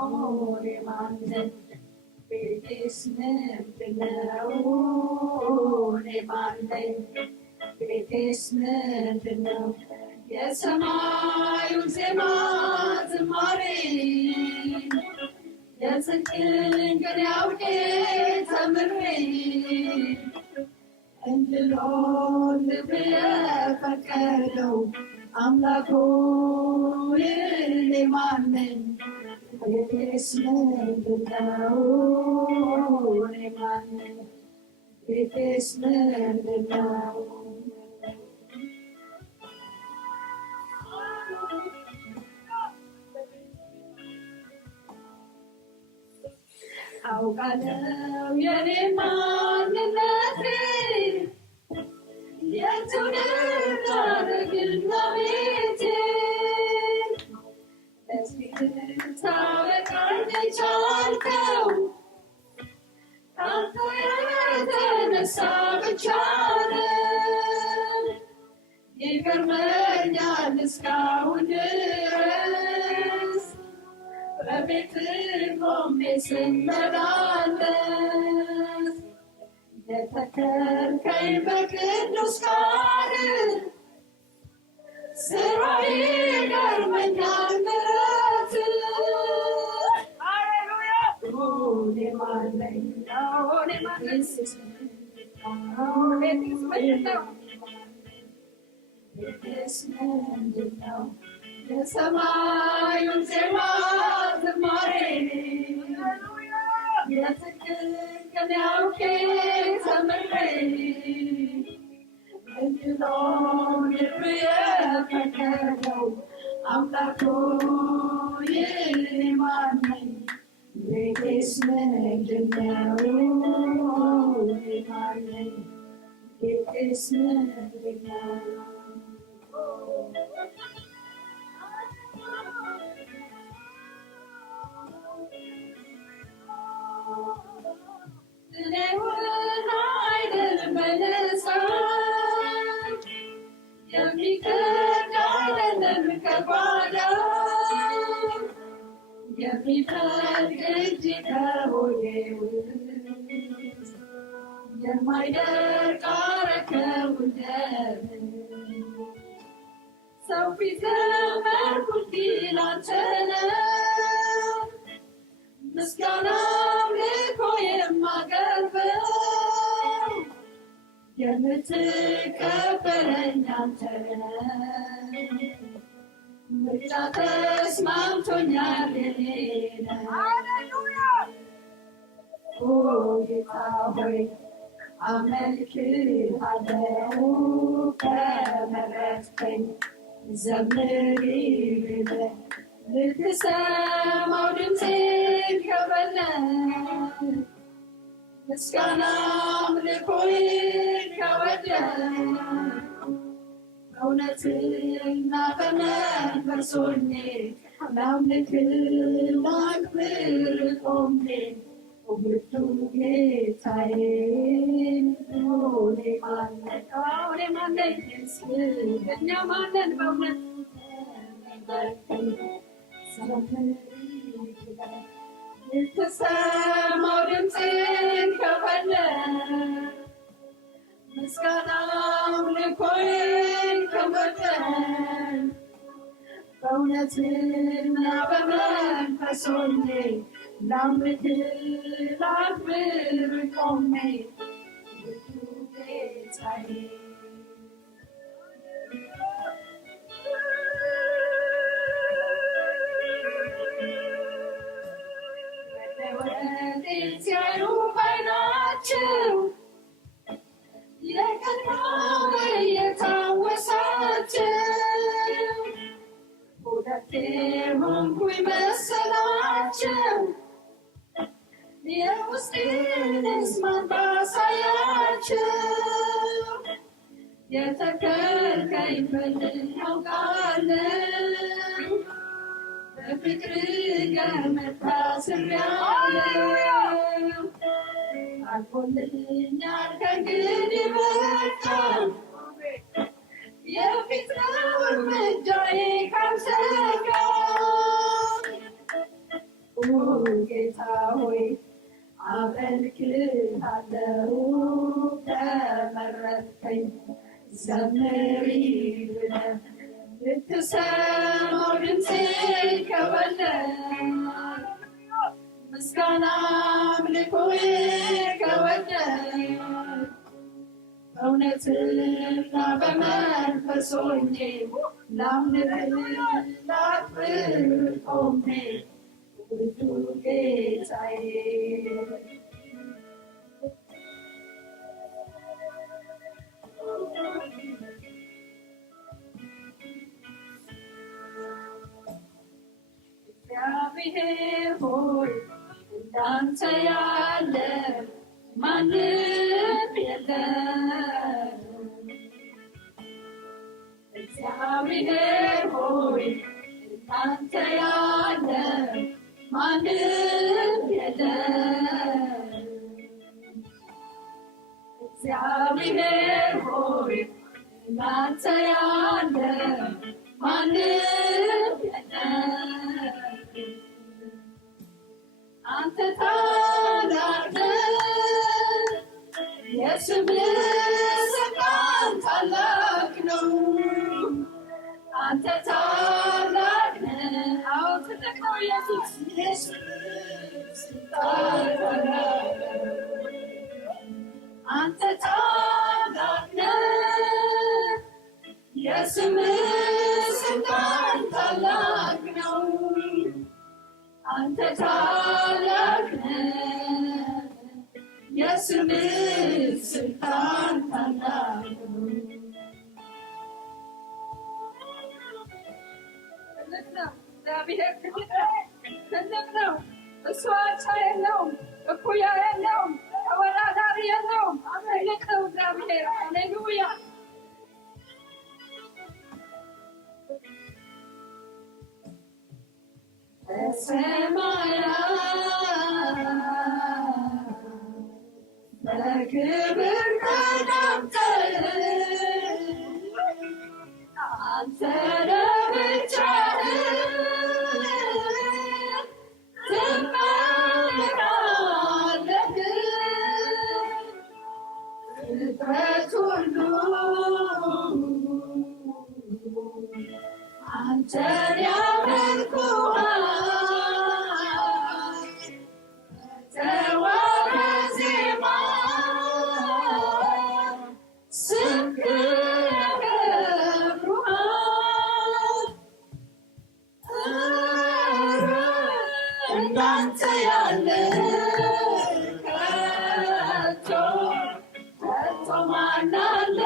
የማንን ቤቴስ ምንድነው? የማንን ቤቴስ ምንድነው? የሰማዩን ዜማ ዝማሬ የጽድቅን ቅኔ አውቄ ተምሬ እንድኖር ልብ የፈቀደው አምላክ ሆይ እኔ ማን ነኝ? ቤቴስ ምንድነው? እኔ ማን ነኝ? ቤቴስ ምንድነው? አውቃለሁ የኔ ማንነቴ የትውልድ ሐረግና ቤቴ ለዚህ ታበቃኝ የቻልከው ካንተ የተነሳ ብቻ ነው። ይገርመኛል እስካሁን ድረስ በቤትህ ቆሜ ስመላለስ የተከልከኝ በቅዱስ ቃልህ ስራህ ይገርመኛል ምሕረትህ። ሃሌሉያ እኔ ማን ነኝ? እኔ ማን ነኝ? ቤቴስ ምንድነው? ቤቴስ ምንድነው? የሰማዩን ዜማ ዝማሬ የጽድቅን ቅኔ አውቄ ተምሬ እንድኖር ልብ የፈቀደው አምላክ ሆይ እኔ ማን ነኝ? ቤቴስ ምንድነው? እኔ ማን ነኝ? ቤቴስ ምንድነው? እኔውን አይደል መነሳት የሚከዳ አይደለም ከጓዳ የሚፈልግ እንጂ ከሆዴ ውስጥ የማይደርቅ አረከው እንደምን ሰው ፊት ዘመርኩት ላንተ ነው ምስጋና አምልኮ የማቀርበው የምትቀበለኝ አንተ ምርጫ ተስማምቶኛል የኔ ነህ። ሃሌሉያ ኦ ጌታ ሆይ አመልክሃለሁ ከመረጥከኝ ዘምሪ ብለህ ልትሰማው ድምፄን ከበለህ ምስጋና አምልኮዬን ከወደድህ በእውነትና በመንፈስ ሆኜ ላምልክህ ላክብር ቆሜ ውዱ ጌታዬ እኔ ማን ነኝ? እኔ ማን ነኝ? እኛ ማን ነን? በእውነት ልትሰማው ድምፄን ከፈለግ ምስጋና አምልኮዬን ከወደድህ በእውነትና በመንፈስ ሆኜ ላምልክህ ላክብር ቆሜ ውዱ ጌታዬ ሲያዩ ባይናቸው የቀድሞ የታወሳቸው ሁለቴ ሆንኩኝ መሰላቸው የውስጤንስ ማን ባሳያቸው የተከልከኝ ፈልግ አውቃለሁ በፍቅርህ ገመድ ታስሬአለሁ አልፎልኛል ከእንግዲህ በቃ የፊት ነው እርምጃዬ ካንተ ጋር ጌታ ሆይ አመልክሃለሁ ተመረጥከኝ ዘምሪ ብለህ ልትሰማው ድምፄን ከወደድክ ምስጋና አምልኮዬ ከወደድክ በእውነትና በመንፈስ ሆኜ ላምልክህ ላክብር ቆሜ ውዱ ጌታዬ እግዚአብሔር ሆይ እንዳንተ ያለ ማንም የለም። እግዚአብሔር ሆይ እንዳንተ ያለ ማንም የለም። እግዚአብሔር ሆይ እንዳንተ ያለ ማንም የለም። አንተ ታላቅ የስምህ ስልጣን ታላቅ ነው። አንተ ታላቅ ነህ። አዎ ትልቅ ነው ኢየሱስ። የስምህ ስልጣን ታላቅ ነው። አንተ ታላቅ ነህ። የስምህ ስልጣን ታላቅ ነው። አንተ ታላቅ ነህ። የስምህ ስልጣን ታላቅ ነው። ትልቅ ነው እግዚአብሔር፣ ትልቅ ነው። እሱ አቻ የለውም፣ እኩያ የለውም፣ ተወዳዳሪ የለውም። ትልቅ ነው እግዚአብሔር። ሃሌሉያ። በሰማያት በክብር ተቀምጠህ አንተ ለብቻህን ትመራለህ። ፍጥረት ሁሉ አንተን ያመልኩሃል። በተዋበ ዜማ ስምህን ያከብሩሃል። እንዳንተ ያለ ከቶ ማን አለ?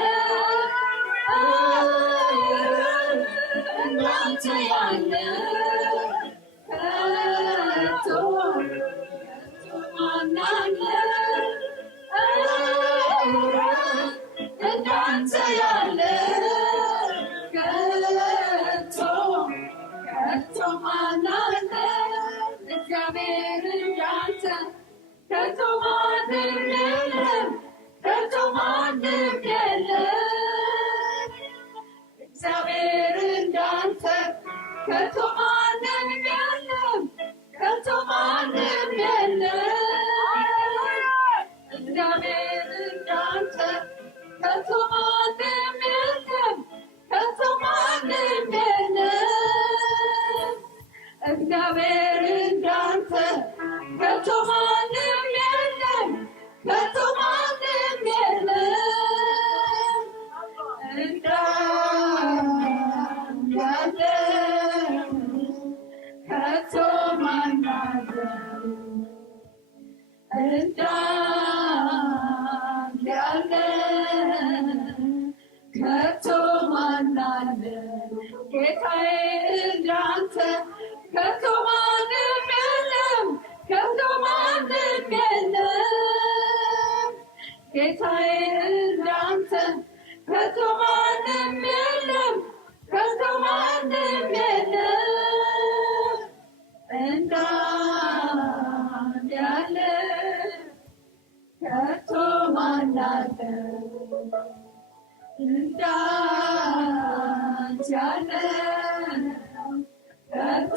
እንዳንተ ያለ ከቶ ማን አለ? እንዳንተ ያለ ከቶ ማን አለ? እግዚአብሔር እንዳንተ ከቶ ማንም የለም፣ ከቶ ማንም የለም። እግዚአብሔር እንዳንተ ከቶ ማንም የለም፣ ከቶ ማንም የለም። እግዚአብሔር እንዳንተ ከቶ ማንም የለም፣ ከቶ ማንም የለም። እግዚአብሔር እንዳንተ ከቶ ማንም የለም፣ ከቶ ማንም የለም። እንዳንተ ያለ ከቶ ማን አለ? እንዳንተ ያለ ከቶ ማን አለ? ጌታዬ እንዳንተ ከቶ ማንም የለም፣ ከቶ ማንም የለም። ጌታዬ እንዳንተ ከቶ ማንም የለም፣ ከቶ ማንም የለም። እንዳንተ ያለ ከቶ ማን አለ? እንዳንተ ያለ ከቶ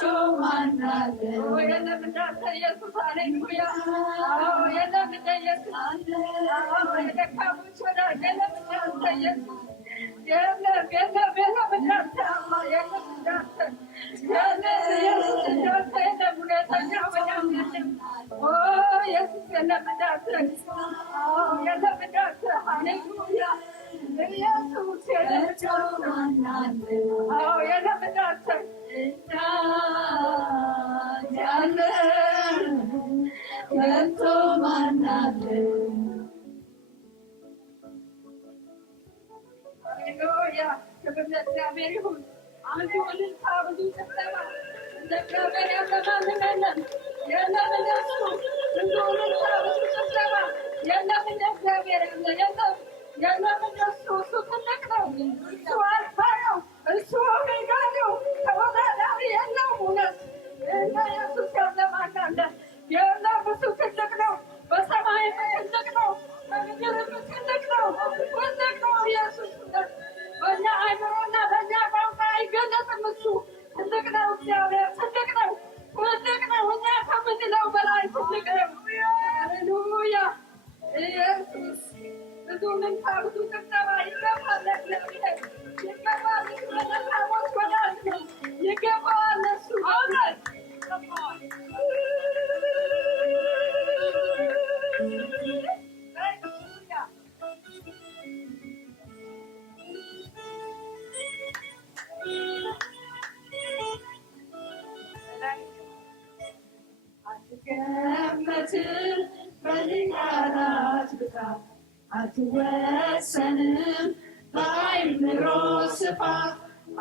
አትወሰንም በአይምሮ ስፋት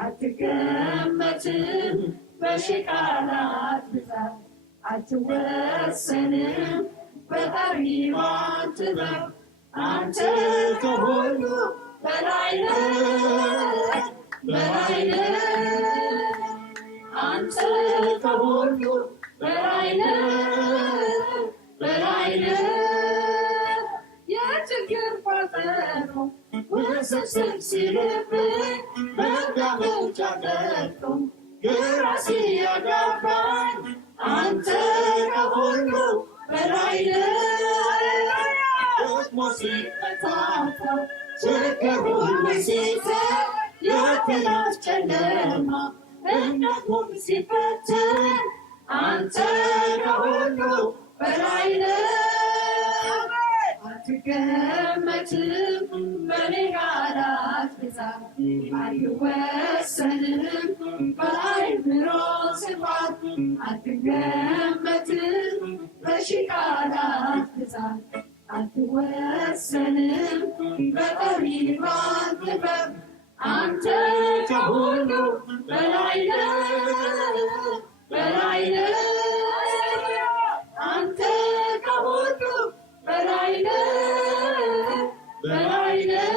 አትገመትም በሽቃላት ብዛት አትወሰንም በጠቢባን ጥበብ አንተ ከሁሉ በላይ ነህ በላይ ነህ አንተ ከሁሉ በላይ ነህ በላይ ነህ የችግር ቋጠሮ ውስብስብ ሲልብኝ መጋመጫ ጠፍቶ ግራ ሲያጋባኝ አንተ ከሁሉ በላይ ነህ ደግሞ ሲፈታታ ችግር ሁሉ ሲዘል የትናንት ጨለማ እንደ ጉም ሲበትን አንተ ከሁሉ በላይ ነህ አትገመትም በኔ ቃላት ብዛት አይወሰንም በአይምሮ ስፋት አትገመትም በሺህ ቃላት ብዛት አትወሰንም በጠቢባን ጥበብ አንተ ከሁሉ በላይ ነህ በላይ ነህ አንተ ከሁሉ በላይ ነህ በላይ ነህ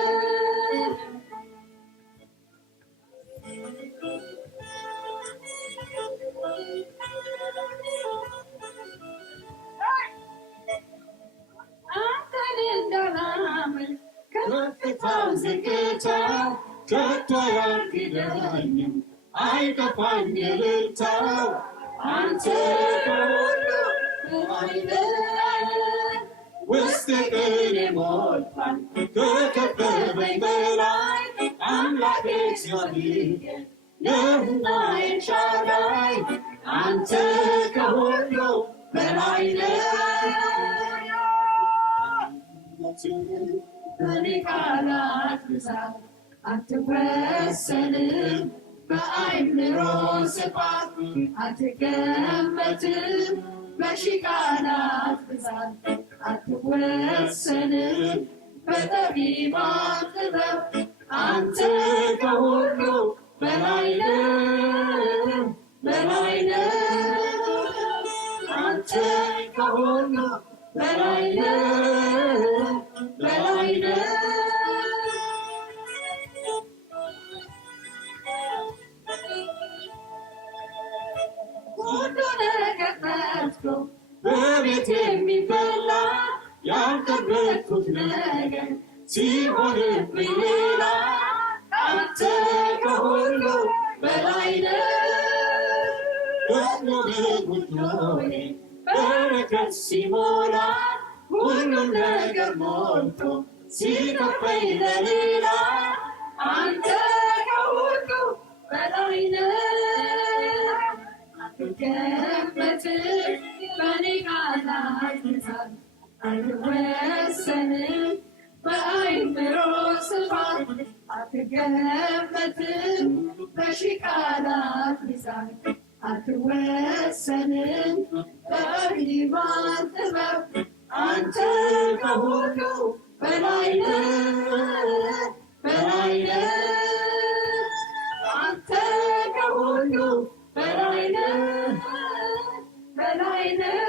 አንተን እንዳላምን ከፍታው ዝግታው ከቶ አያግደኝም አይጠፋኝ እልልታው አንተ ከሁሉ በላይ ነህ ውስጤ ቅኔ ሞልቷል ከከበበኝ በላይ አምላኬ እግዚአብሔር ነህና ኤልሻዳይ አንተ ከሁሉ በላይ ነህ በኔ ቃላት ብዛት አትወሰንም በአይምሮ ስፋት አትገመትም በሺህ ቃላት ብዛት አትወሰንም በጠቢባን ጥበብ አንተ ከሁሉ በላይ ነህ በላይ ነህ አንተ ከሁሉ በላይ ነህ በላይ ነህ ሁሉ ነገር ጠፍቶ በቤት የሚበላ ያልጠበቅኩት ነገር ሲሆንብኝ ሌላ አንተ ከሁሉ በላይ ነህ በረከት ሲሞላ ሁሉም ነገር ሞልቶ ሲከፈኝ ለሌላ አንተ ከሁሉ በላይ ነህ። አትገመትም በኔ ቃላት ብዛት አትወሰንም በአይምሮ ስፋት አትገመትም በሺህ ቃላት ብዛት አትወሰንም በጠቢባን ጥበብ አንተ ከሁሉ በላይ ነህ በላይ ነህ አንተ ከሁሉ በላይ ነህ በላይ ነህ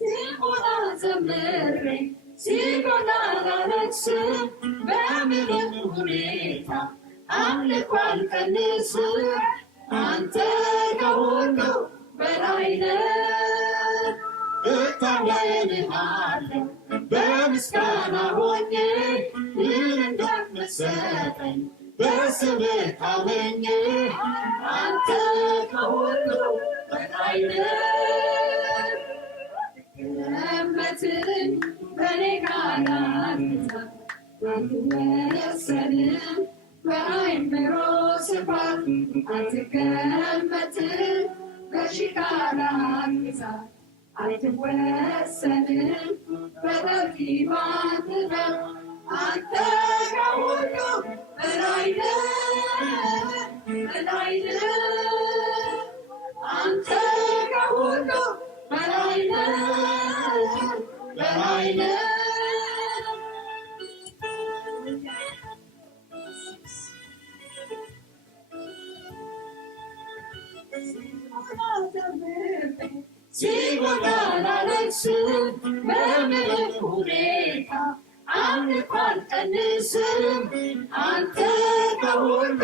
ሲሞላ ዘምሬ ሲሞላ ላለቅስም በምንም ሁኔታ አምልኮ አልቀንስም አንተ ከሁሉ በላይ ነህ። እታመንሃለሁ በምስጋና ሆኜ ምን እንደምትሰጠኝ በስምህ ታምኜ አንተ ከሁሉ በላይ ነህ። አትገመትም በኔ ቃላት ብዛት አትወሰንም በአይምሮ ስፋት አትገመትም በሺህ ቃላት ብዛት አትወሰንም በጠቢባን ጥበብ አንተ ከሁሉ በላይ ነህ በላይ ነህ አንተ ከሁሉ በላይ ነህ በላይ ነህ ሲሞላ ላለቅስም በምንም ሁኔታ አምልኮ አልቀንስም አንተ ከሁሉ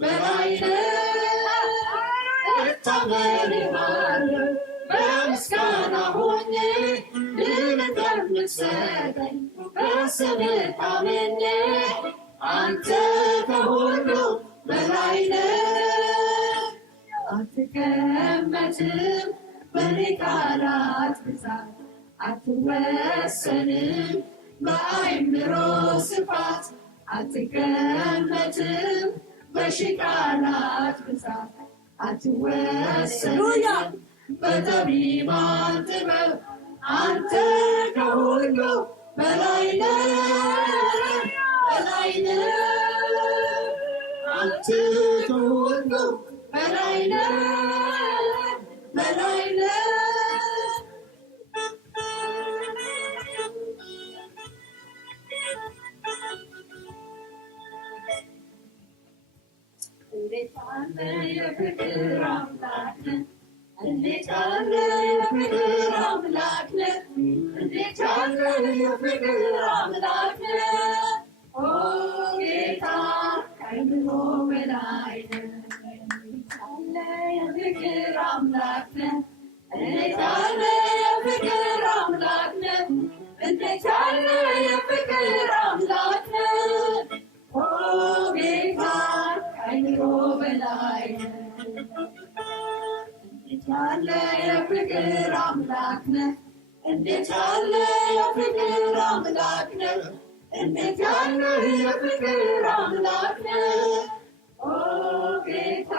በላይ ነህ። እታመንሃለሁ በምስጋና ሆኜ ምን እንደምትሰጠኝ በስምህ ታምኜ አንተ ከሁሉ በላይ ነህ። አትገመትም በኔ ቃላት ብዛት አትወሰንም በአይምሮ ስፋት አትገመትም በሺህ ቃላት ብዛት አትወሰንም በጠቢባን ጥበብ አንተ ከሁሉ በላይ ነህ በላይ ነህ አንተ ከሁሉ በላይ ነህ በላይ ነህ እንዴት ያለ የፍቅር አምላክ ነህ እንዴት ያለ የፍቅር አምላክ ነህ እንዴት ያለ የፍቅር አምላክ ነህ ኦ ጌታ ከአይምሮ በላይ ነህ የፍቅር አምላክ ነህ እንዴት ያለ የፍቅር አምላክ ነህ እንዴት ያለ የፍቅር አምላክ ነህ ኦ ጌታ ከአይምሮ በላይ ነህ እንዴት ያለ የፍቅር አምላክ ነህ እንዴት ያለ የፍቅር አምላክ ነህ እንዴት ያለ የፍቅር አምላክ ነህ ኦ ጌታ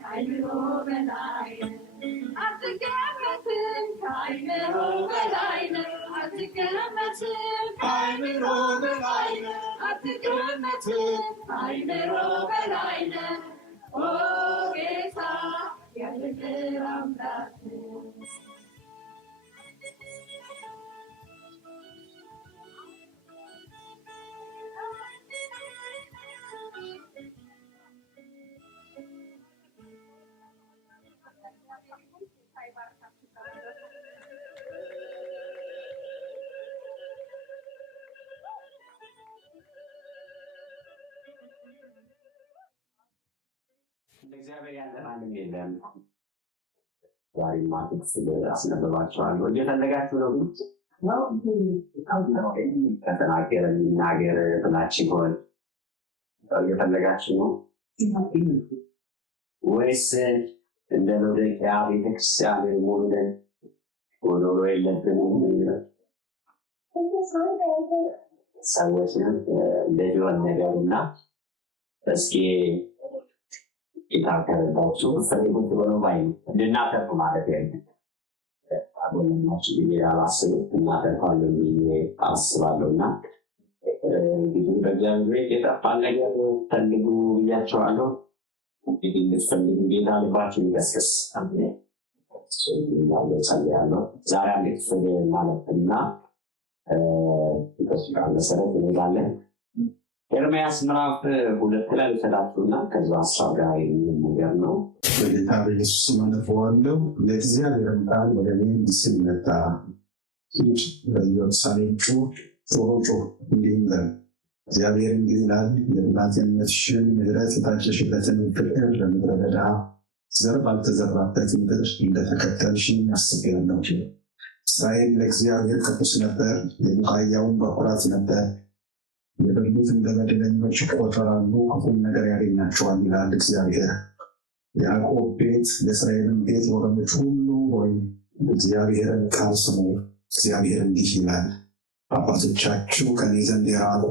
ከአይምሮ በላይ ነህ አትገመትም ከአይምሮ በላይ ነህ አትገመትም ከአይምሮ በላይ ነህ አትገመትም ከአይምሮ በላይ ነህ ኦ ጌታ የፍቅር አምላክ ነህ እግዚአብሔር ያለ ማንም የለም። ዛሬ ማጥቅስ አስነበባቸዋለሁ እየፈለጋችሁ ነው ግን ከተናገረ የሚናገር ብላችሁ ይሆን እየፈለጋችሁ ነው ወይስ እንደ ሎዶቅያ ቤተክርስቲያን መሆኑን ወዶሮ የለብንም ሰዎች ነው እንደዚህ ወን ነገርና እስኪ የታከረባችሁ ፈልጉት ብሎ ባይ እንድናተርፍ ማለት ነው። አጎናችሁ ያላስብ እናተርፋለን ብዬ አስባለሁና እንግዲህ በእግዚአብሔር ቤት የጠፋ ነገር ፈልጉ ብያቸዋለሁ። እንግዲህ እንድትፈልጉ ጌታ ልባችሁ ይቀስቅስ። ጸልያለሁ። ዛሬ አንድ ክፍል ማለትና በስልጣን መሰረት እንሄዳለን። ኤርምያስ ምዕራፍ 2 ላይ ሰላቱና ከዛ ሐሳብ ጋር የሚነገር ነው። በጌታ በኢየሱስ ስም አነበዋለሁ። የእግዚአብሔር ቃል ወደ እኔ እንዲህ ሲል መጣ። ሂድ በኢየሩሳሌም ጩኽ፣ ጩኽ እንዲህም በል፣ እግዚአብሔር እንዲህ ይላል፣ የብላቴንነትሽን ምሕረት የታጨሽበትን ፍቅር በምድረ በዳ ዘር ባልተዘራበት ምድር እንደተከተልሽኝ አስቤያለሁ። እስራኤል ለእግዚአብሔር ቅዱስ ነበር፣ የቡቃያውን በኩራት ነበር። የበሉት እንደ በደለኞች ይቆጠራሉ፣ ክፉም ነገር ያገኛቸዋል ይላል እግዚአብሔር። የያዕቆብ ቤት የእስራኤልን ቤት ወገኖች ሁሉ ሆይ እግዚአብሔርን ቃል ስሙ። እግዚአብሔር እንዲህ ይላል፣ አባቶቻችሁ ከእኔ ዘንድ የራቁ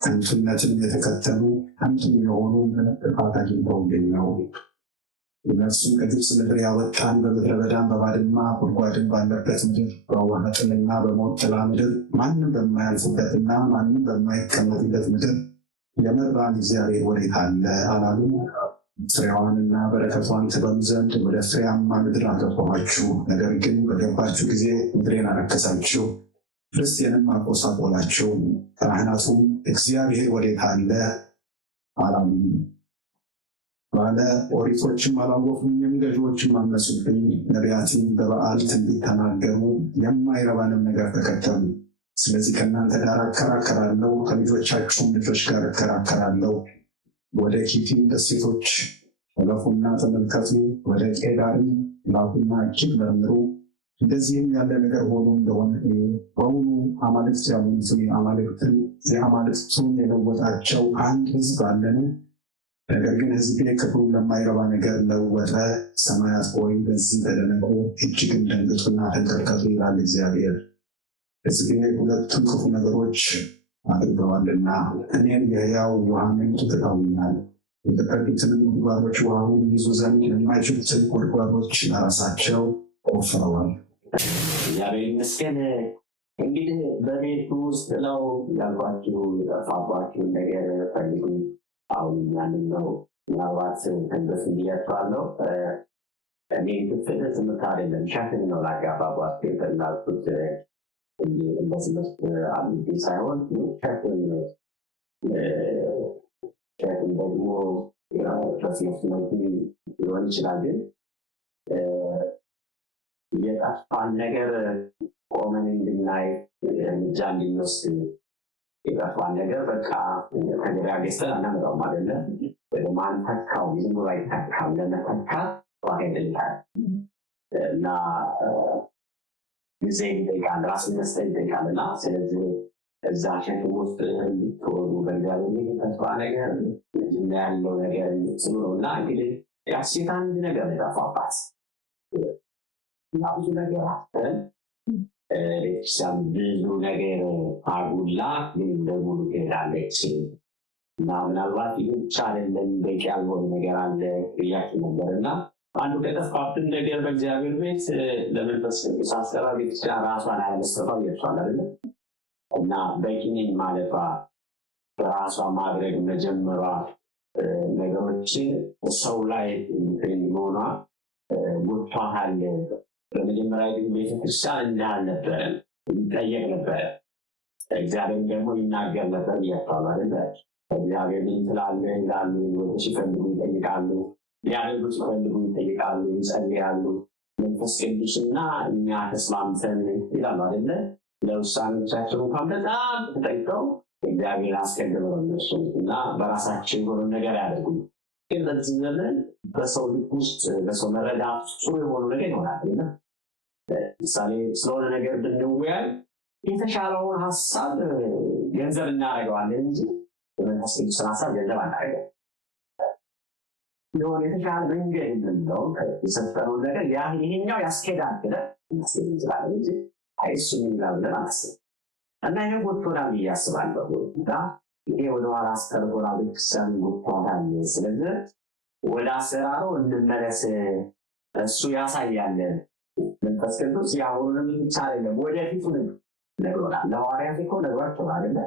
ከንቱነትን የተከተሉ ከንቱ የሆኑ ጥፋት አግኝተውብኝ ነው። እነርሱም ከግብፅ ምድር ያወጣን በምድረ በዳም በባድማ ጉድጓድን ባለበት ምድር በውኃ ጥልና በሞት ጥላ ምድር ማንም በማያልፍበትና ማንም በማይቀመጥበት ምድር የመራን እግዚአብሔር ወዴት አለ አላሉም? ፍሬዋንና በረከቷን ትበሉ ዘንድ ወደ ፍሬያማ ምድር አገባኋችሁ። ነገር ግን በገባችሁ ጊዜ ምድሬን አረከሳችሁ፣ ርስቴንም አጎሳቆላችሁ። ካህናቱም እግዚአብሔር ወዴት አለ አላሉም። ባለ ኦሪቶችም አላወቁኝም፣ ገዢዎችም አመፁብኝ። ነቢያትም በበዓል ትንቢት ተናገሩ፣ የማይረባንም ነገር ተከተሉ። ስለዚህ ከእናንተ ጋር እከራከራለሁ፣ ከልጆቻችሁም ልጆች ጋር እከራከራለሁ። ወደ ኪቲም ደሴቶች እለፉና ተመልከቱ፣ ወደ ቄዳርም ላኩና እጅግ መርምሩ። እንደዚህም ያለ ነገር ሆኖ እንደሆነ በውኑ አማልክት ያሉትን አማልክትን የአማልክቱን የለወጣቸው አንድ ሕዝብ አለን? ነገር ግን ሕዝቤ ክብሩን ለማይረባ ነገር ለወጠ። ሰማያት ሆይ በዚህ ተደነቁ፣ እጅግም ደንግጡና ተንቀጥቀጡ ይላል እግዚአብሔር። ሕዝቤ ሁለቱም ክፉ ነገሮች አድርገዋልና እኔም የሕያው ውሃ ምንጭ ትተውኛል። የተቀዱትንም ጉድጓዶች ውሃውን ይዙ ዘንድ የማይችሉትን ጉድጓዶች ለራሳቸው ቆፍረዋል። እግዚአብሔር ይመስገን። እንግዲህ በቤቱ ውስጥ ነው ያልኳችሁ የጠፋባችሁን ነገር ፈልጉ። አሁን ያንን ነው ምናልባት ከንበስ እንዲያቸዋለሁ። እኔ ክፍል ትምህርት አይደለም ሸክም ነው ላጋባባቸው የፈላኩት በትምህርት አምዴ ሳይሆን ሸክም ደግሞ በትምህርት መልኩ ሊሆን ይችላል። ግን የጠፋን ነገር ቆመን እንድናይ እርምጃ እንድንወስድ የጠፋን ነገር በቃ ከገበያ ገዝተን አናመጣውም አይደለ? ወደ ማንተካው ዝም ብሎ አይተካም። ለመተካት ዋጋ ይጠይቃል እና ጊዜ ይጠይቃል፣ ራስን መስጠት ይጠይቃል። እና ስለዚህ እዛ ሸክም ውስጥ እንድትሆኑ በእግዚአብሔር ተስፋ ነገር ያለው ነገር ስሉ ነው። እና እንግዲህ ያሴት አንድ ነገር የጠፋባት እና ብዙ ነገር አለን ቤተክርስቲያን ብዙ ነገር አጉላ ግን እንደሙሉ ትሄዳለች እና ምናልባት ይህ ብቻ አይደለም በቂ ያልሆነ ነገር አለ ብያችሁ ነበር። እና አንዱ ከጠፋብን ነገር በእግዚአብሔር ቤት ለመንፈስ ቅዱስ አስቀራ ቤተክርስቲያን ራሷን አለመስጠቷ ይርሷል አይደለም። እና በቂ ነኝ ማለቷ በራሷ ማድረግ መጀመሯ ነገሮችን ሰው ላይ መሆኗ ጉድቷታል። በመጀመሪያ ግን ቤተክርስቲያን እንዲህ አልነበረም፣ ይጠየቅ ነበረ። እግዚአብሔር ደግሞ ይናገር ነበር እያስተዋሉ አይደለ? እግዚአብሔር ምን ትላለህ ይላሉ፣ ሲፈልጉ ይጠይቃሉ፣ ሊያደርጉ ሲፈልጉ ይጠይቃሉ፣ ይጸልያሉ። መንፈስ ቅዱስና እኛ ተስማምተን ይላሉ አይደለ? ለውሳኔዎቻቸው እንኳን በጣም ተጠይቀው እግዚአብሔር አስቀድመው እነሱ እና በራሳቸው የሆነ ነገር ያደርጉ። ግን በዚህ ዘመን በሰው ልብ ውስጥ በሰው መረዳት ጥሩ የሆኑ ነገር ይሆናል። ምሳሌ ስለሆነ ነገር ብንወያይ የተሻለውን ሀሳብ ገንዘብ እናደርገዋለን እንጂ የመንፈስ ቅዱስን ሀሳብ ገንዘብ አናደርገው። የሆነ የተሻለ መንገድ የምንለው የሰጠነውን ነገር ይሄኛው ያስኬዳል ብለን ማስኬድ እንችላለን እንጂ እሱን ይላል ብለን አናስብም። እና ይሄ ጎትቶናል ብዬ አስባለሁ። እና ይሄ ወደኋላ አስቀርቶና ቤተክርስቲያን ጎትቶናል። ስለዚህ ወደ አሰራሩ እንመለስ። እሱ ያሳያል። መንፈስ ቅዱስ ያሁኑንም ብቻ አይደለም ወደፊቱንም ነግሮናል። ለሐዋርያት እኮ ነግሯቸዋል አይደለ?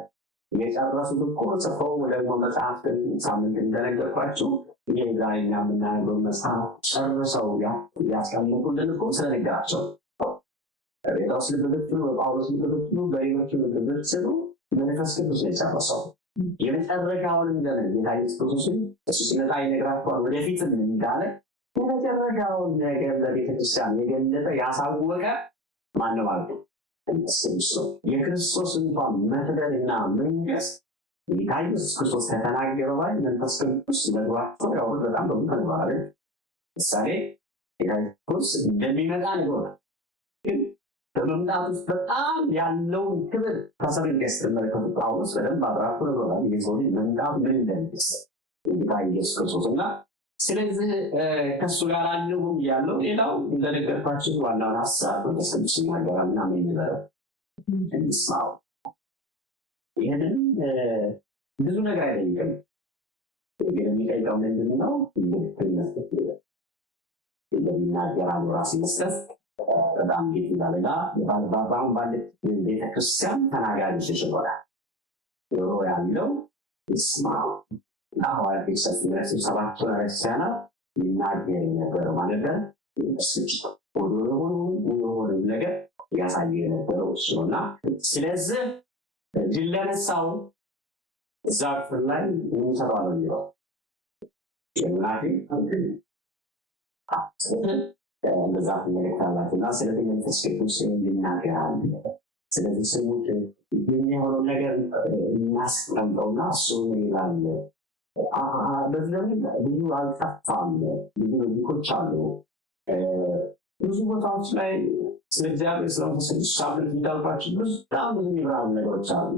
የጨረሱት እኮ ጽፈው ደግሞ መጽሐፍትን ሳምንት እንደነገርኳችሁ ይሄ ዛሬ እኛ የምናነበው መጽሐፍ ጨርሰው ያስቀምጡልን እኮ ስለነገራቸው በጴጥሮስ ልብ ብትሉ፣ በጳውሎስ ልብ ብትሉ፣ በሌሎቹ ልብ ብትሉ መንፈስ ቅዱስ ነው የጨረሰው። የመጨረሻውንም ዘመን ጌታ ኢየሱስ ክርስቶስን እሱ ሲመጣ ይነግራቸዋል። ወደፊትም እንዳለ የመጨረሻውን ነገር ለቤተክርስቲያን የገለጠ ያሳወቀ ማነው አሉ? መንፈስ ቅዱስ ነው። የክርስቶስ እንኳን መክበርና መንግስት ጌታ ኢየሱስ ክርስቶስ ከተናገረው በላይ መንፈስ ቅዱስ ነግሯቸው ያው በጣም ብዙ ተነግሯል። ምሳሌ ጌታ ኢየሱስ እንደሚመጣ ነግሮናል። ግን በመምጣት ውስጥ በጣም ያለውን ክብር ከሰሜን ያስተመለከቱ ጳውሎስ በደንብ አብራርቶ ነግሮናል። የሰው ልጅ መምጣት ምን እንደሚመስል ጌታ ኢየሱስ ክርስቶስ እና ስለዚህ ከእሱ ጋር አንሁን ያለው ሌላው እንደነገርኳችሁ ዋናውን ሀሳብ መንፈስ ቅዱስ ይናገራልና ምን ይበለው እንስማው። ይህንን ብዙ ነገር አይጠይቅም። ግን የሚጠይቀው ምንድን ነው? ልክነት እንደሚናገር አሉ ራስ መስጠት በጣም ጌት እንዳለና በአሁን ባለት ቤተክርስቲያን ተናጋሪ ይችላል። ጆሮ ያለው ይስማው። እና ሐዋርያት ቤተሰብ ሲመለስ ሰባቱን ክርስቲያናት ይናገር የነበረው ማለት ነው። የሆነ ነገር ያሳየ የነበረው እሱ ነውና ስለዚህ ድል ለነሳው እዛ ክፍል ላይ እንሰራዋለን የሚለው የምናፊ እንደዛ ትመለከታላችሁና ስለዚህ መንፈስ ቅዱስ ይናገራል። ስለዚህ ስሙት የሚሆነው ነገር እናስቀምጠውና እሱ ይላል። በዚህ ደግሞ ብዙ አልጠፋም። ብዙ ሊቆች አሉ። ብዙ ቦታዎች ላይ ስለ እግዚአብሔር ስለመንፈስ ቅዱስ ሳምንት እንዳልኳችሁ በጣም ብዙ የሚብራሩ ነገሮች አሉ።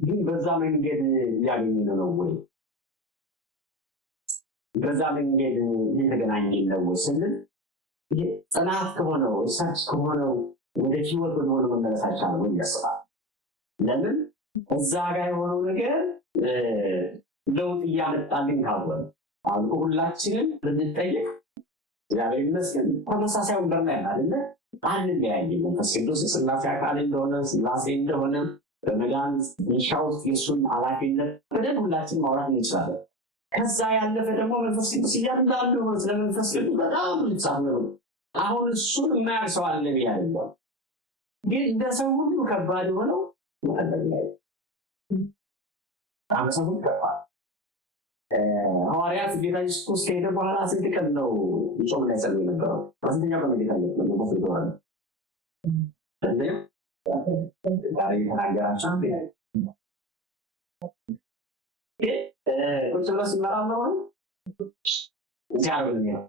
ግን በዛ መንገድ እያገኘን ነው ወይ? በዛ መንገድ እየተገናኘን ነው ወይ ስንል ጥናት ከሆነው ሰርች ከሆነው ወደ ህይወት ወደሆነ መመለስ አይቻልም ወይ ያስባል። ለምን እዛ ጋር የሆነው ነገር ለውጥ እያመጣልን ካልሆነ አልቆ ሁላችንም ብንጠየቅ እግዚአብሔር ይመስገን ተመሳሳይ ወንበር ላይ አይደለ? አንለያይም። መንፈስ ቅዱስ የሥላሴ አካል እንደሆነ ሥላሴ እንደሆነ በመዳን ድርሻ ውስጥ የእሱን ኃላፊነት በደንብ ሁላችን ማውራት እንችላለን። ከዛ ያለፈ ደግሞ መንፈስ ቅዱስ እያንዳንዱ የሆነ ስለ መንፈስ ቅዱስ በጣም ልጻፍ ነው። አሁን እሱን የማያውቅ ሰው አለ ብዬ አይደለም። ግን እንደ ሰው ሁሉ ከባድ የሆነው መጠበቅ ላይ ሰው ሁሉ ከባድ ሐዋርያት ጌታ ኢየሱስ ክርስቶስ ከሄደ በኋላ ስንት ቀን ነው ጾም ላይ ጸልዩ የነበረው? በስንተኛው ቀን ጌታ ኢየሱስ ክርስቶስ ተወለደ? ዛሬ የተናገራቸው ቁጭ ብለው ሲመራመሩ እግዚአብሔር ነው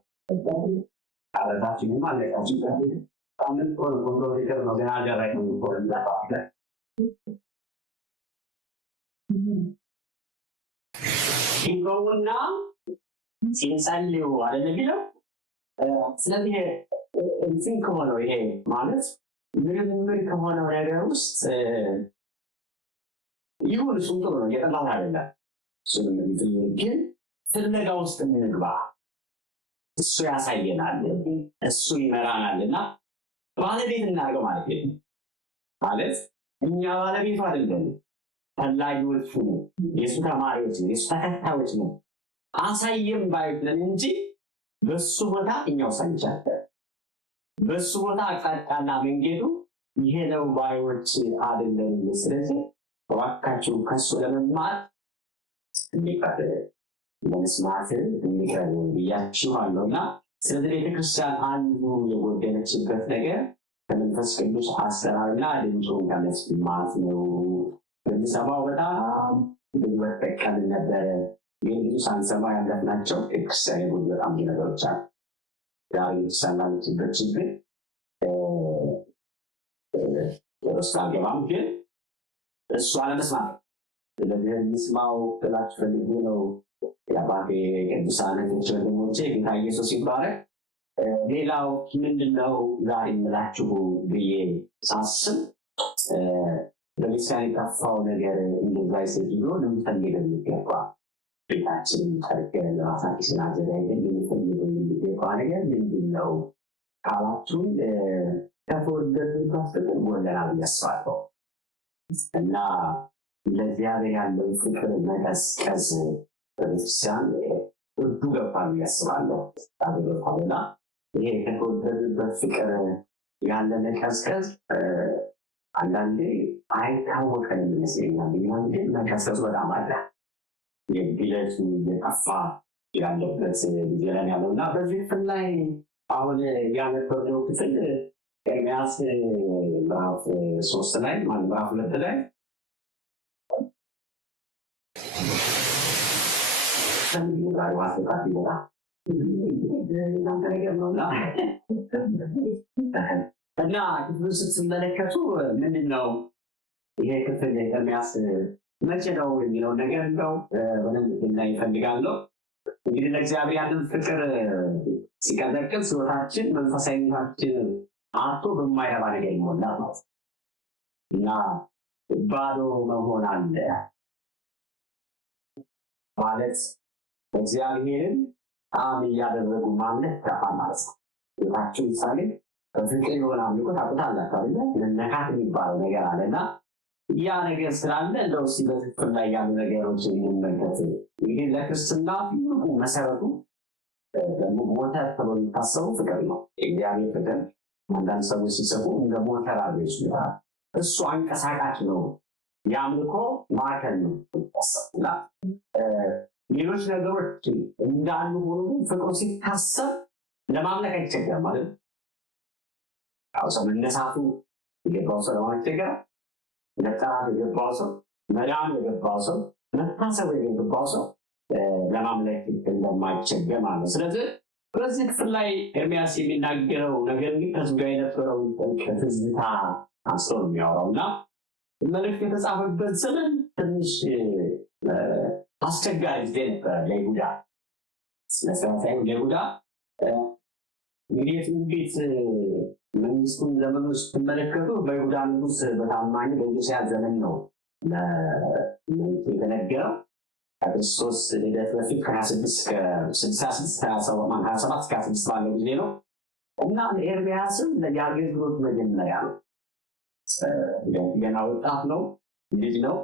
አለታችን ማለታችን ታምን ቆንጆ ነገር ነው። ገና አደረግ ነው ቆንጆ ሲንቆውና ሲንጸልዩ አይደለም ቢለው። ስለዚህ እንትን ከሆነው ይሄ ማለት ምርምር ከሆነው ነገር ውስጥ ይሁን እሱም ጥሩ ነው፣ እየጠላሁት አይደለም። ግን ፍለጋ ውስጥ እንግባ። እሱ ያሳየናል፣ እሱ ይመራናል እና ባለቤት እናድርገው ማለት ነው። ማለት እኛ ባለቤቱ አይደለም፣ ፈላጊዎቹ ነው፣ የእሱ ተማሪዎች ነው፣ የእሱ ተከታዮች ነው። አሳየም ባይብለን እንጂ በሱ ቦታ እኛው ሳንቻለን በሱ ቦታ አቅጣጫና መንገዱ ይሄ ነው ባዮች አይደለም። ስለዚህ እባካችሁ ከሱ ለመማር እንዲቀር ለመስማት እንዲቀር ብያችኋለሁና ስለዚህ ቤተክርስቲያን አንዱ የጎደለችበት ነገር ከመንፈስ ቅዱስ አሰራርና ድምፁን ከመስማት ነው። በሚሰማው በጣም በተጠቀምን ነበረ። ይህን ብዙ ሳንሰማ ያለፍናቸው ቤተክርስቲያን የጎዱ በጣም ብዙ ነገሮች አሉ። ዛሬ ቤተክርስቲያን ላለችበት ችግር ውስጥ አልገባም፣ ግን እሱ አለመስማት ስለዚህ እንስማው ብላችሁ ፈልጌ ነው። የአባቴ ቅዱሳን ወንድሞቼ ጌታ ኢየሱስ ይባረክ። ሌላው ምንድነው ዛሬ የምላችሁ ብዬ ሳስብ በቤተክርስቲያን የጠፋው ነገር እንደዛ ሴትዮ ልንፈልገው የሚገባ ቤታችንን ጠርገን ራሳችን ስናዘጋጀን ልንፈልገው የሚገባ ነገር ምንድን ነው ካላችሁን ከተወደድንበት ፍቅር ጎለናል ብዬ አስባለሁ እና ለእግዚአብሔር ያለው ፍቅር መቀዝቀዝ በቤተክርስቲያን እርዱ ገብቷል ብዬ አስባለሁ። ገብቷልና ይሄ ከተወደድንበት ፍቅር ያለ መቀዝቀዝ አንዳንዴ አይታወቀንም ይመስለኛል። ግን መቀዝቀዝ በጣም አለ። የግለቱ የጠፋ ያለበት ጊዜ ላይ ያለው እና በዚህ ክፍል ላይ አሁን ያነበብነው ክፍል ኤርምያስ ምዕራፍ 3 ላይ ምዕራፍ 2 ላይ እና ክፍሉ ስትመለከቱ ምንድነው ይሄ ክፍል ኤርምያስ መቼ ነው የሚለው ነገር ነው በደንብ ላይ ይፈልጋለሁ። እንግዲህ ለእግዚአብሔር ያለን ፍቅር ሲቀዘቅዝ ሕይወታችን መንፈሳዊነታችን አቶ በማይረባ ነገር ይሞላል ማለት እና ባዶ መሆን አለ ማለት እግዚአብሔርን ጣም እያደረጉ ማምለክ ከፋ ማለት ነው። ሕይወታችሁ ምሳሌ በፍቅር የሆነ አምልኮ ታውቁታላችሁ አይደል? መነካት የሚባለው ነገር አለና ያ ነገር ስላለ እንደው እስኪ በፍቅር ላይ ያሉ ነገሮችን እንመልከት። እንግዲህ ለክርስትና ትልቁ መሰረቱ ደግሞ ሞተር ተብሎ የሚታሰበው ፍቅር ነው። የእግዚአብሔር ፍቅር አንዳንድ ሰዎች ሲጽፉ እንደ ሞተር አድርገው ይችላል። እሱ አንቀሳቃሽ ነው፣ የአምልኮ ማዕከል ነው እና ሌሎች ነገሮች እንዳሉ ሆኖ ግን ፍቅሩ ሲታሰብ ለማምለክ አይቸገርም ማለት ነው። ያው ሰው መነሳቱ የገባው ሰው ለማለት ይቸገራል። መጠራት የገባው ሰው፣ መዳን የገባው ሰው፣ መታሰብ የገባው ሰው ለማምለክ እንደማይቸገር ማለት ነው። ስለዚህ በዚህ ክፍል ላይ ኤርምያስ የሚናገረው ነገር ግን ከሱ ጋር የነበረው ትዝታ አንስቶ ነው የሚያወራው እና መልእክት የተጻፈበት ዘመን ትንሽ አስቸጋሪ ጊዜ ነበር ለይሁዳ። ስለዚህ ለይሁዳ እንግዲህ እንዴት መንግስቱን ዘመኑ ስትመለከቱ በይሁዳ ንጉስ በታማኝ በዮስያስ ዘመን ነው የተነገረው። ከክርስቶስ ልደት በፊት ከ26 እስከ 66 27 እስከ 26 ባለው ጊዜ ነው እና ኤርምያስም የአገልግሎት መጀመሪያ ነው። ገና ወጣት ነው፣ ልጅ ነው።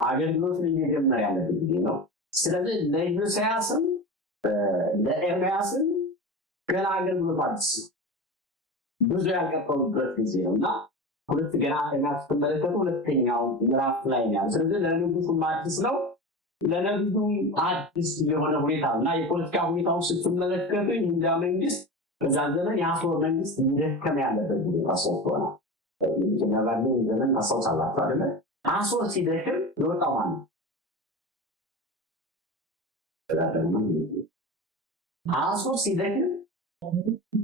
አገልግሎት መጀመሪያ ያለበት ጊዜ ነው። ስለዚህ ለዮስያስም ለኤርምያስም ገና አገልግሎት አዲስ ነው፣ ብዙ ያልቀጠሉበት ጊዜ ነው እና ሁለት ገና ኤርምያስ ስትመለከቱ ሁለተኛው ምዕራፍ ላይ ነው። ስለዚህ ለንጉሱም አዲስ ነው፣ ለነብዩ አዲስ የሆነ ሁኔታ እና የፖለቲካ ሁኔታውን ስትመለከቱ የይሁዳ መንግስት በዛ ዘመን የአሦር መንግስት እንደከመ ያለበት ሁኔታ ሆነ። የጀነራል ዘመን ታስታውሳላችሁ አይደል? አሦር ሲደክም የወጣው ማን ነው? አሦር ሲደክም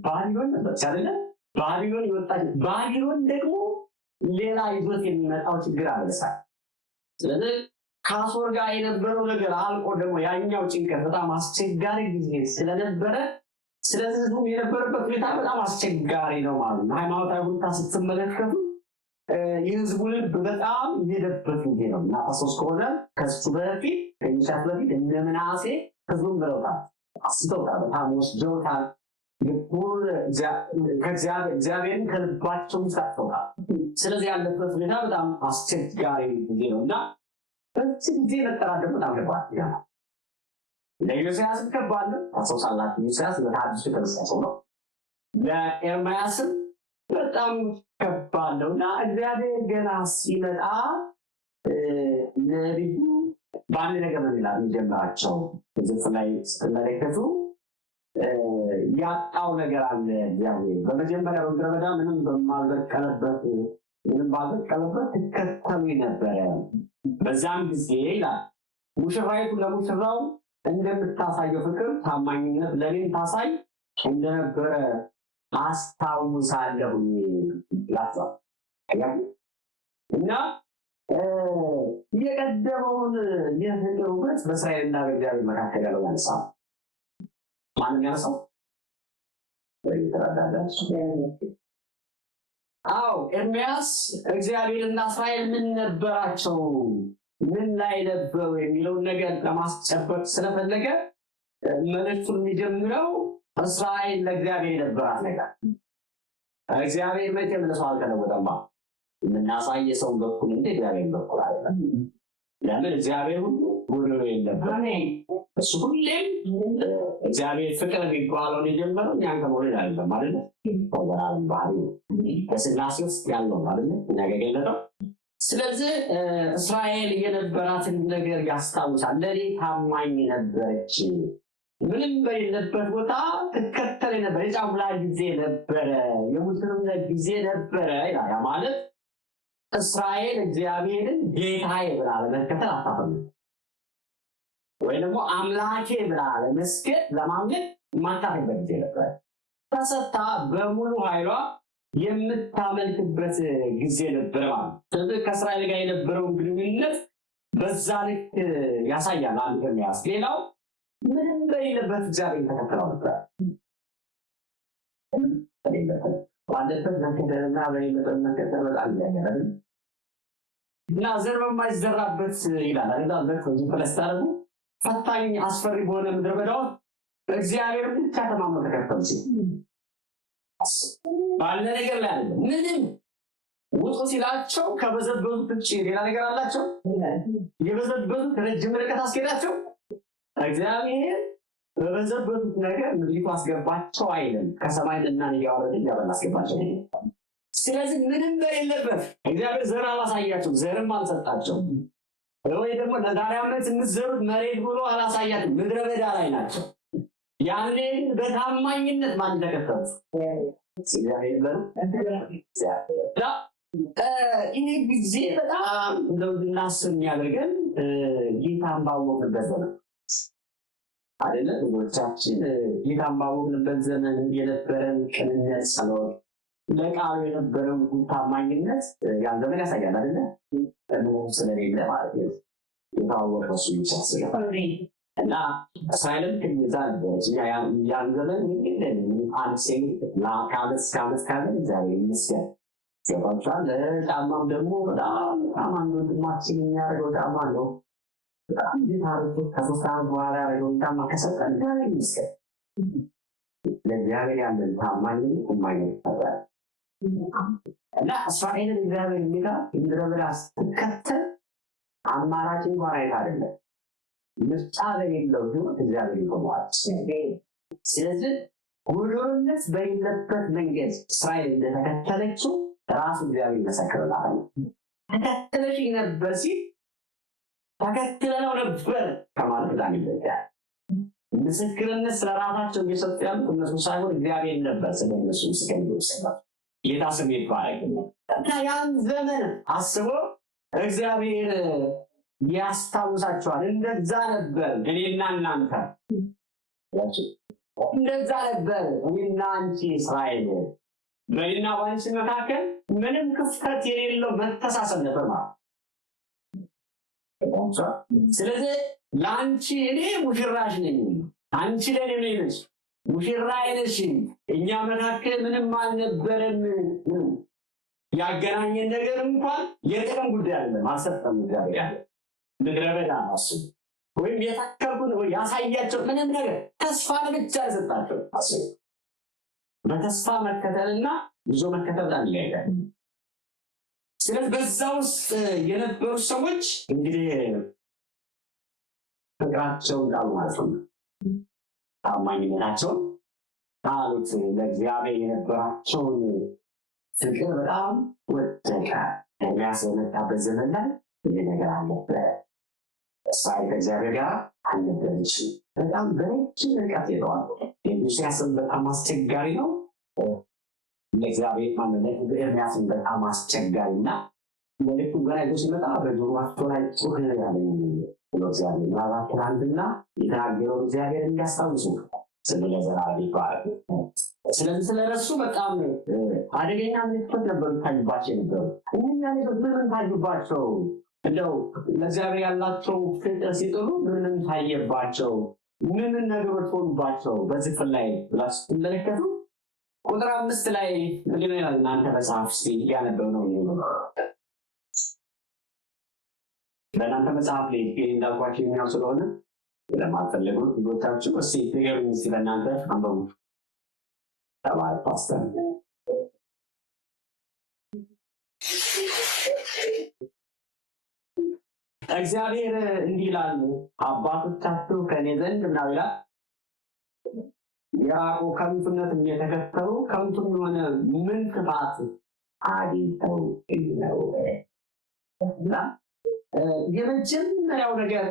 ባቢሎን ነበር አይደል? ባቢሎን ይወጣች። ባቢሎን ደግሞ ሌላ ይዞት የሚመጣው ችግር አለሳ። ስለዚህ ከአሦር ጋር የነበረው ነገር አልቆ ደግሞ ያኛው ጭንቀት በጣም አስቸጋሪ ጊዜ ስለነበረ ስለዚህ ህዝቡ የነበረበት ሁኔታ በጣም አስቸጋሪ ነው ማለት ነው። ሃይማኖታዊ ሁኔታ ስትመለከቱ የህዝቡ ልብ በጣም የሄደበት ጊዜ ነው እና ሶስት ከሆነ ከሱ በፊት ከኢሳት በፊት እነ ምናሴ ህዝቡን ብለውታል፣ አስተውታል፣ በጣም ወስደውታል። እግዚአብሔርን ከልባቸው ይሳተውታል። ስለዚህ ያለበት ሁኔታ በጣም አስቸጋሪ ጊዜ ነው እና በዚህ ጊዜ መጠራት ደግሞ በጣም ከባድ ነው። ለዮስያስ ከባድ ነው። ታስታውሳላችሁ፣ ዮስያስ በሐዲሱ ክርስቶስ ነው። ለኤርምያስም በጣም ከባድ ነው እና እግዚአብሔር ገና ሲመጣ ነቢዩ በአንድ ነገር ነው ይላል የሚጀምራቸው። እዚህ ላይ ስትመለከቱ ያጣው ነገር አለ። እግዚአብሔር በመጀመሪያ በምድረ በዳ ምንም ባልበቀለበት ትከተሉ ነበረ። በዛም ጊዜ ይላል ሙሽራይቱ ለሙሽራው እንደምታሳየው ፍቅር ታማኝነት ለኔም ታሳይ እንደነበረ አስታውሳለሁ ይላል። እና የቀደመውን የፍቅር ውበት በእስራኤልና በእግዚአብሔር መካከል ያለው ያነሳ ማንም ያነሳው አዎ ኤርምያስ እግዚአብሔርና እስራኤል ምን ነበራቸው ምን ላይ ነበሩ የሚለውን ነገር ለማስጨበጥ ስለፈለገ መልእክቱን የሚጀምረው እስራኤል ለእግዚአብሔር የነበራት ነገር እግዚአብሔር መቼም ለሰው አልተለወጠማ የምናሳየ ሰው በኩል እንደ እግዚአብሔር በኩል አይደለም ለምን እግዚአብሔር ሁሉ ጎደሎ የለበትም እሱ ሁሌም እግዚአብሔር ፍቅር የሚባለውን የጀመረው እኛን ከመውደድ አይደለም አይደለ ወራን ባህሪ በስላሴ ውስጥ ያለው አይደለ ነገገለጠው ስለዚህ እስራኤል የነበራትን ነገር ያስታውሳል ለኔ ታማኝ ነበረች ምንም በሌለበት ቦታ ተከተለ ነበር የጫጉላ ጊዜ ነበረ የሙስሊምነት ጊዜ ነበረ ያ ማለት እስራኤል እግዚአብሔርን ጌታዬ ብላ ለመከተል አታፈም ወይ ደግሞ አምላኬ ብላ ለመስገድ ለማምለክ ማታፈበት ጊዜ ነበር ተሰጣ በሙሉ ኃይሏ የምታመልክበት ጊዜ ነበር ማለት ስለዚህ ከእስራኤል ጋር የነበረው ግንኙነት በዛ ልክ ያሳያል አንድ ኤርምያስ ሌላው ምንም በሌለበት እግዚአብሔር ተከተለው ነበር ባለበት መከተልና በሌለበት መከተል በጣም ያገራል እና ዘር በማይዘራበት ይላል አይደል በዚህ ፍለስታሩ ፈታኝ አስፈሪ በሆነ ምድረ በዳው እግዚአብሔር ብቻ ተማምኖ ተከተሉ ባለ ነገር ላይ አለ ምንም ውጡ ሲላቸው ከበዘበዙት እጪ ሌላ ነገር አላቸው የበዘበዙት ረጅም ርቀት አስኬዳቸው እግዚአብሔር በበዘበዙት ነገር ምድሪቱ አስገባቸው አይደለም ከሰማይ ለናን ያወረደ ያበላ አስገባቸው ስለዚህ ምንም በሌለበት እግዚአብሔር ዘር አላሳያቸው ዘርም አልሰጣቸው ወይ ደግሞ ለዛሬ ዓመት እንዘሩት መሬት ብሎ አላሳያቸው ምድረ በዳ ላይ ናቸው ያኔ በታማኝነት ማን ተከተሉት እግዚአብሔር ይሄ ጊዜ በጣም እንደውናስብ የሚያደርገን ጌታን ባወቅንበት ዘመን አይደለ ወጫችን ጌታን ባወቅንበት ዘመን የነበረን ቅንነት ጸሎት ለቃሉ የነበረን ታማኝነት ያን ዘመን ያሳያል አይደለ ስለሌለ ማለት ነው የታወቀው እሱ ይቻላል እና እስራኤልም ከዛ ያን ዘመን እንግዲህ አንሴ ለካበስ ካለ እግዚአብሔር ይመስገን ሲባቻለ ጫማም ደግሞ በጣም አማን ወንድማችን የሚያደርገው ጫማ ነው በጣም ዲታርቱ ከሶስት ዓመት በኋላ ያደረገው ጫማ ከሰጠን እግዚአብሔር ይመስገን ለእግዚአብሔር ያለን ታማኝነት ነበር እና እስራኤልን እግዚአብሔር የሚላ እንደረበላ ስትከተል አማራጭ እንኳን አይደለም ምርጫ በሌለው ህይወት እግዚአብሔር ይቆማል ስለዚህ ሁሉነት በሌለበት መንገድ እስራኤል እንደተከተለችው ራሱ እግዚአብሔር ይመሰክራል ተከተለሽ ነበር ሲል ተከተለው ነበር ከማለት ጋር ይለያል ምስክርነት ስለራሳቸው እየሰጡ ያሉት እነሱ ሳይሆን እግዚአብሔር ነበር ስለነሱ ምስክርነት ይሰጣል ጌታ ስም ይባረክ እና ያን ዘመን አስቦ እግዚአብሔር ያስታውሳቸዋል እንደዛ ነበር እኔና እናንተ እንደዛ ነበር እኔና አንቺ እስራኤል በእኔና ባንቺ መካከል ምንም ክፍተት የሌለው መተሳሰብ ነበር ማለት ስለዚህ ለአንቺ እኔ ሙሽራሽ ነኝ አንቺ ለኔ ነሽ ሙሽራዬ ነሽ እኛ መካከል ምንም አልነበረም ያገናኘን ነገር እንኳን የጥቅም ጉዳይ አይደለም አሰጣም እግዚአብሔር ያለ ምድረ በዳ አስቡ ወይም የተከልኩን ወይ ያሳያቸው ምንም ነገር ተስፋ ብቻ ሰጣቸው አስቡ በተስፋ መከተልና ብዙ መከተል ይላል ስለዚህ በዛው የነበሩ ሰዎች እንግዲህ ፍቅራቸው ቃሉ ማለት ነው ታማኝነታቸው ታሉት ለእግዚአብሔር የነበራቸውን ፍቅር በጣም ወደቀ የሚያስመጣበት ዘመን ላይ ይህ ነገር አለበት እስራኤል ከእግዚአብሔር ጋር አልነበረች በጣም በረጅም ርቀት ሄደዋል ኢየሱስን በጣም አስቸጋሪ ነው ለእግዚአብሔር ማንነት ኤርምያስን በጣም አስቸጋሪና መልእክቱ ገና ይዞ ሲመጣ በጆሮአቸው ላይ ጮህ ያለ እግዚአብሔር ምናልባት ትናንትና የተናገረው እግዚአብሔር እንዲያስታውሱ ስለ ለዘላለም ይባላል። ስለዚህ ስለረሱ በጣም አደገኛ ምልክቶች ነበሩ ታዩባቸው ነበሩ። እኛ ምን ታዩባቸው? እንደው ለእግዚአብሔር ያላቸው ፍቅር ሲጥሉ ምንም ታየባቸው? ምን ነገሮች ሆኑባቸው? በዚህ ክፍል ላይ ብላችሁ ስትመለከቱ ቁጥር 5 ላይ ምንድን ነው ይላል? እናንተ መጽሐፍ እስኪ እያነበው ነው በእናንተ መጽሐፍ ላይ እንዳልኳቸው የሚያው ስለሆነ ለማፈለጉ ልጆቻችሁ እስኪ ንገሩኝ እስኪ በእናንተ አንበቡ። ተባይ ፓስተር እግዚአብሔር እንዲህ ይላል፣ አባቶቻችሁ ከእኔ ዘንድ ምናምን ይላል የራቁ ከንቱነትን የተከተሉ ከንቱን የሆነ ምን ክፋት አግኝተው ነው። እና የመጀመሪያው ነገር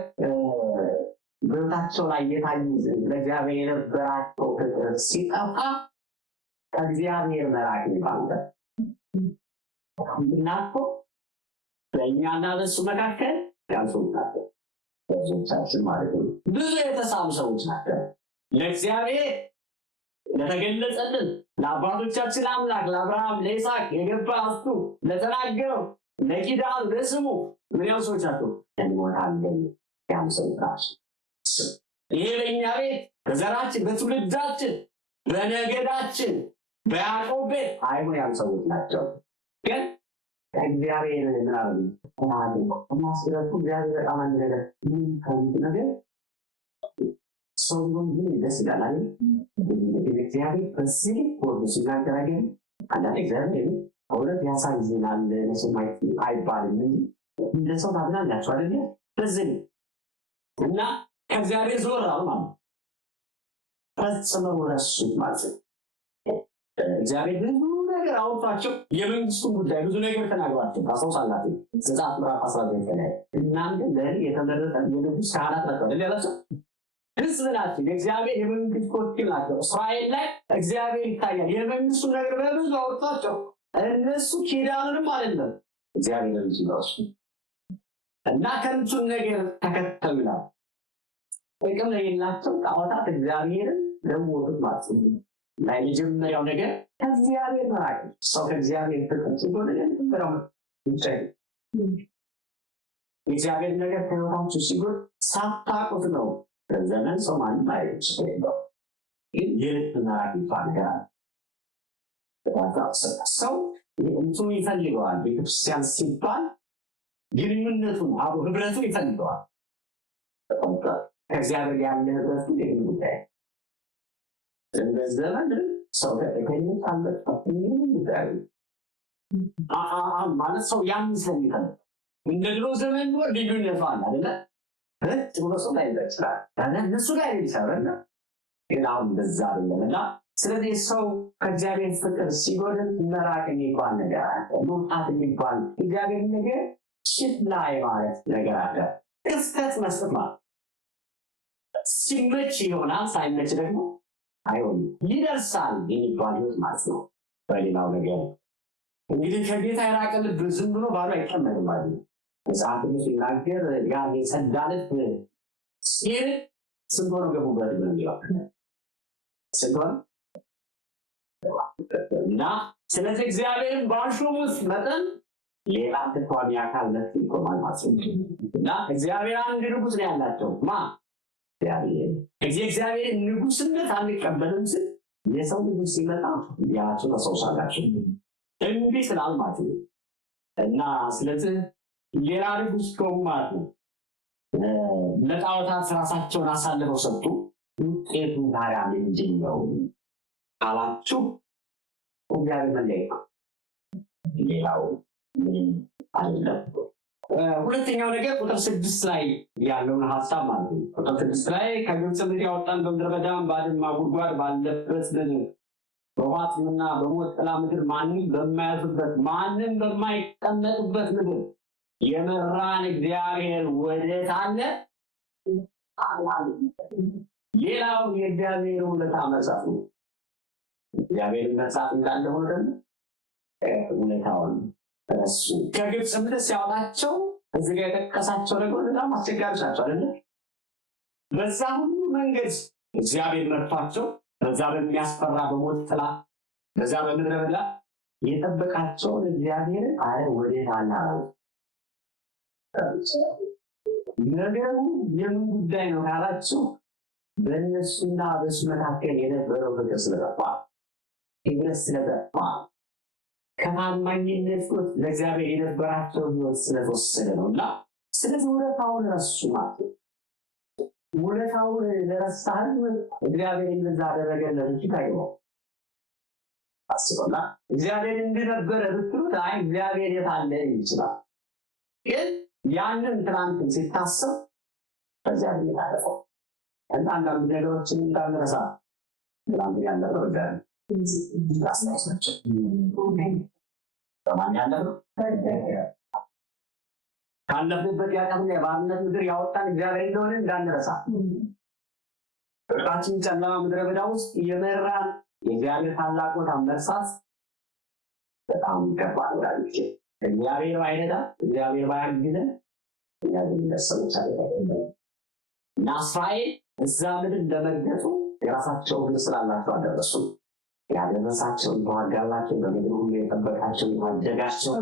በሕይወታቸው ላይ የታዩ ለእግዚአብሔር የነበራቸው ፍቅር ሲጠፋ ከእግዚአብሔር መራቅ ይባላል። እና እኮ በእኛና በእሱ መካከል ያልሰዎች ናቸው፣ ብዙዎቻችን ማለት ነው። ብዙ የተሳሉ ሰዎች ናቸው። ለእግዚአብሔር ለተገለጸልን ለአባቶቻችን አምላክ ለአብርሃም ለይስሐቅ የገባ እሱ ለተናገረው ለኪዳኑ ለስሙ ምን ያው ሰዎች ናቸው? እንሞታለን ያም ሰዎች ናቸው። ይሄ በእኛ ቤት በዘራችን በትውልዳችን በነገዳችን በያዕቆብ ቤት አይሆን ያም ሰዎች ናቸው። ግን እግዚአብሔር ምናምን ማስገረቱ እግዚአብሔር በጣም አንድ ነገር ከሚት ነገር ሰው ሆን ግን ደስ ይላል አይደል? እግዚአብሔር በዚህ ወር ሲናገራገን አንዳንድ እግዚአብሔር በእውነት ያሳዝናል ለሰማይ አይባልም እንደ ሰው ታድናላችሁ አይደል? በዚህ እና ከእግዚአብሔር ዞር አሉ ማለት ፈጽመው ረሱት ማለት ነው። እግዚአብሔር ብዙ ነገር አውጥቷቸው የመንግስቱን ጉዳይ ብዙ ነገር ተናግሯቸው ታስታውሳላችሁ። ዘጸአት ምዕራፍ 19 ላይ እናንተ ለእኔ የተመረጠ የንጉሥ ካህናት ናችሁ አይደል ያላቸው? ሕዝብ ናቸው፣ የእግዚአብሔር የመንግስት ኮርቲም ናቸው። እስራኤል ላይ እግዚአብሔር ይታያል። የመንግስቱን ነገር በብዙ አውጥቷቸው እነሱ ኪዳኑንም አይደለም እግዚአብሔርን ሲወርሱ እና ከንቱን ነገር ተከተሉ ይላል። ጥቅም የሌላቸው ጣዖታት እግዚአብሔርን ለሞቱት ማለት ነው። ላይ የመጀመሪያው ነገር ከእግዚአብሔር መራቅ። ሰው ከእግዚአብሔር ፍቅር ሲሆን የመጀመሪያው የእግዚአብሔር ነገር ከህይወታችሁ ሲጎል ሳታውቁት ነው። በዘመን ሰው ማንም አይችልም፣ ግን የልብ መራቅ ይፈልጋል። ሰው እንትኑ ይፈልገዋል። ቤተክርስቲያን ሲባል ግንኙነቱን አብሮ ህብረቱን ይፈልገዋል። ከእግዚአብሔር ያለ ህብረት ጉዳይ ዘመን ሰው ከእከኝነት አለበት ማለት ሰው ያን ስለሚፈልግ እንደ ድሮ ዘመን ኖር ልዩነቱ አለ አይደለ? ረት ብሎ ሰው ላይ ይችላል እነሱ ላይ ይሰራል። ግን አሁን በዛ አይደለም እና ስለዚህ ሰው ከእግዚአብሔር ፍቅር ሲጎድል መራቅ የሚባል ነገር አለ። መውጣት የሚባል እግዚአብሔር ነገር ችላ ማለት ነገር አለ። ክፍተት መስጠት ማለት ሲመች ይሆናል፣ ሳይመች ደግሞ አይሆንም። ይደርሳል የሚባል ህይወት ማለት ነው። በሌላው ነገር እንግዲህ ከጌታ የራቀ ልብ ዝም ብሎ ባዶ አይቀመጥም ማለት ነው። መጽሐፍ ቅዱስ ሲናገር ያ የጸዳ ልብ ሲሄድ ስንት ሆነው ገቡበት ነው የሚለው ስንት ሆነ እና ስለዚህ እግዚአብሔርን ባሾሙት መጠን ሌላ ተቋሚ አካል ነፍስ ይቆማል ማለት ነው። እና እግዚአብሔር አንድ ንጉሥ ነው ያላቸው ማ እግዚአብሔር ንጉስነት አንቀበልም ስል የሰው ንጉስ ሲመጣ ያቸው ተሰውሳላችሁ እንዴ ስላል ማለት ነው። እና ስለዚህ ሌላ ንጉስ ቆም ማለት ነው። ለጣዖታት ራሳቸውን አሳልፈው ሰጡ። ውጤቱ ታዲያ ምንድን ነው አላችሁ? እግዚአብሔር መለየት ሌላው ምንም አይደለም። ሁለተኛው ነገር ቁጥር 6 ላይ ያለውን ሐሳብ ማለት ነው። ቁጥር 6 ላይ ከግብጽ ምድር ያወጣን በምድረ በዳም ባድማ ጉድጓድ ባለበት ምድር በዋጥምና በሞት ጥላ ምድር ማንም በማያዝበት ማንም በማይቀመጥበት ምድር የመራን እግዚአብሔር ወዴት አለ? ሌላው የእግዚአብሔር ውለታ መርሳት ነው። እግዚአብሔር መርሳት እንዳለ ሆኖ ደግሞ ውለታውን ረሱ። ከግብጽ ምድር ሲያወጣቸው እዚህ ጋር የጠቀሳቸው ደግሞ በጣም አስቸጋሪ ናቸው አይደለ? በዛ ሁሉ መንገድ እግዚአብሔር መርቷቸው በዛ በሚያስፈራ በሞት ጥላ በዛ በምድረ በዳ የጠበቃቸውን እግዚአብሔር አለ ወዴት አለ አላሉት። ነገሩ የምን ጉዳይ ነው ካላችሁ በእነሱና በእሱ መካከል የነበረው ፍቅር ስለጠፋ፣ ህብረት ስለጠፋ፣ ከታማኝነት ለእግዚአብሔር የነበራቸው ህይወት ስለተወሰደ ነው። እና ስለዚህ ውለታውን ረሱ ማለት ነው። ውለታውን ለረሳ ህዝብ እግዚአብሔር እንደዛ አደረገለት እንጂ ታይው አስበላ እግዚአብሔር እንደነበረ ብትሉት አይ እግዚአብሔር የት አለ ይችላል። ግን ያንን ትናንት ሲታሰብ በዚያ ይታረፈው እና አንዳንድ ነገሮችን እንዳንረሳ ትናንት ያለፈው እግዚአብሔር ያስታውሳቸው። በማን ያለፈው ካለፍንበት ያቀምነ የባርነት ምድር ያወጣን እግዚአብሔር እንደሆነ እንዳንረሳ። እርቃችን ጨለማ ምድረ በዳ ውስጥ የመራን የእግዚአብሔር ታላቅነት መርሳት በጣም ከባድ ወዳጆች። እግዚአብሔር ባይረዳ እግዚአብሔር ባያግዘን እኛ ልንደርሰው እና እስራኤል እዛ ምድር እንደመርገጡ የራሳቸው ግን ስላላቸው አደረሱ። ያደረሳቸው የተዋጋላቸው በምድር ሁሉ የጠበቃቸው የታደጋቸው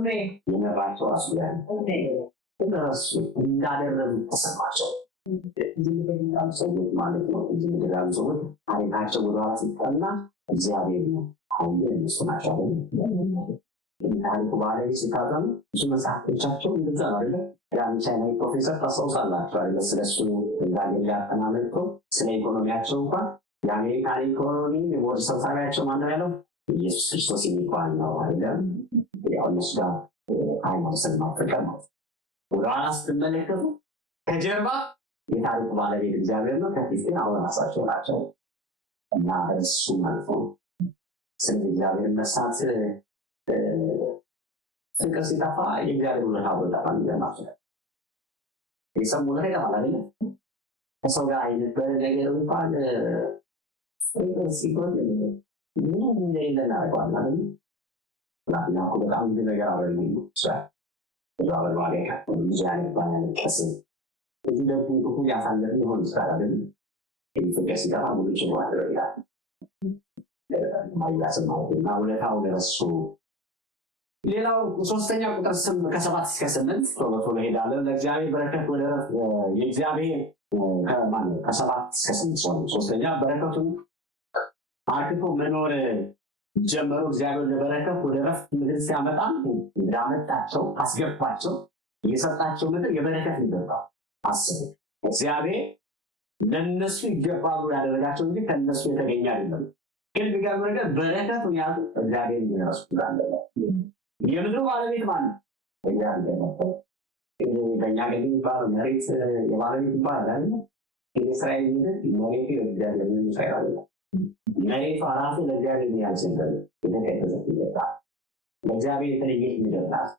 የመራቸው ራሱ ያን እነሱ እንዳደረጉ ተሰማቸው። እዚህ ምድር ያሉ ሰዎች ማለት ነው። እዚህ ምድር ያሉ ሰዎች ታሪካቸው ወደኋላ ሲጠና እግዚአብሔር ነው። አሁን ግን እነሱ ናቸው ታሪኩ ባለቤት ሲታዘኑ ብዙ መጽሐፎቻቸው እንደዛ ነው አይደለ? ያን ቻይናዊ ፕሮፌሰር ታስታውሳላችሁ አይደለ? ስለሱ እዛ ሊያጠና መጥቶ ስለ ኢኮኖሚያቸው እንኳን የአሜሪካን ኢኮኖሚ የቦርድ ሰብሳቢያቸው ማነው ያለው? ኢየሱስ ክርስቶስ የሚባል ነው አይደለም? ያው እነሱ ጋር ሃይማኖትን ማፍቀር ነው። ወደኋላ ስትመለከቱ ከጀርባ የታሪኩ ባለቤት እግዚአብሔር ነው፣ ከፊት ግን አሁን ራሳቸው ናቸው እና እሱ ማለት ነው። ስለዚህ እግዚአብሔር መሳት ፍቅር ሲጠፋ የእግዚአብሔር ውለታ ወጣ እንደማለት ነው። የሰው ውለታ ይጠፋል አይደል? ከሰው ጋር የነበረ ነገር እንኳን ፍቅር ሲጎል ምንም እንደሌለ እናደርገዋለን አይደል? ላትና በጣም ብዙ ነገር አበል ነው ይችላል። ዛሬ ማለት ነው ብዙ አይነት ባናን ከሰ እዚህ ደግሞ ሁሉ ያሳለፈ ይሆን ይችላል አይደል? ፍቅር ሲጠፋ ሙሉ ይችላል ይላል ማይያሰማው እና ውለታው ለሱ። ሌላው ሶስተኛ ቁጥር ከ7 እስከ 8 ቶሎ ሄዳለን። ለእግዚአብሔር በረከት ወደ የእግዚአብሔር ከ7 እስከ 8 ሶስተኛ በረከቱን አክቶ መኖር ጀመሩ። እግዚአብሔር ለበረከት ወደ ረፍት ምድር ሲያመጣ እንዳመጣቸው አስገባቸው። የሰጣቸው ምድር የበረከት ይገባል። አስቡ፣ እግዚአብሔር ለነሱ ይገባሉ ያደረጋቸው እንጂ ከነሱ የተገኘ አይደለም። ግን ቢገርም ነገር በረከቱን ያዙ እግዚአብሔር ይረሱ እንዳለ የምድሩ ባለቤት ማለት እግዚአብሔር ነው። በእኛ ግን የሚባለው መሬት የባለቤት ይባላል አይደል? የእስራኤል ምድር መሬቱ የእግዚአብሔር ነው። ይሳይራል መሬቱ ራሱ ለእግዚአብሔር የሚያስገኝ የተቀደሰ ይገባል። ለእግዚአብሔር የተለየ ይገባል።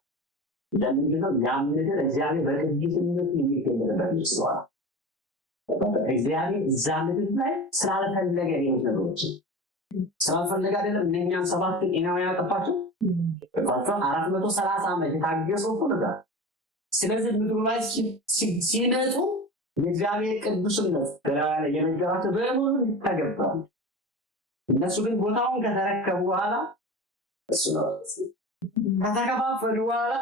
ለምንድነው? ያ ምድር እግዚአብሔር በቅድስናው የሚገኝበት ስለሆነ እግዚአብሔር እዛ ምድር ላይ ስላልፈለገ ሌሎች ነገሮች ስላልፈለገ አይደለም። እነኛን 7 ጤናው ያጠፋቸው በጣም 430 ዓመት የታገሱ ነበር። ስለዚህ ምድሩ ላይ ሲመጡ የእግዚአብሔር ቅዱስነት በላዩ ላይ የነገራቸው በሙሉ ይተገበራል። እነሱ ግን ቦታውን ከተረከቡ በኋላ እሱ ነው ከተከፋፈሉ በኋላ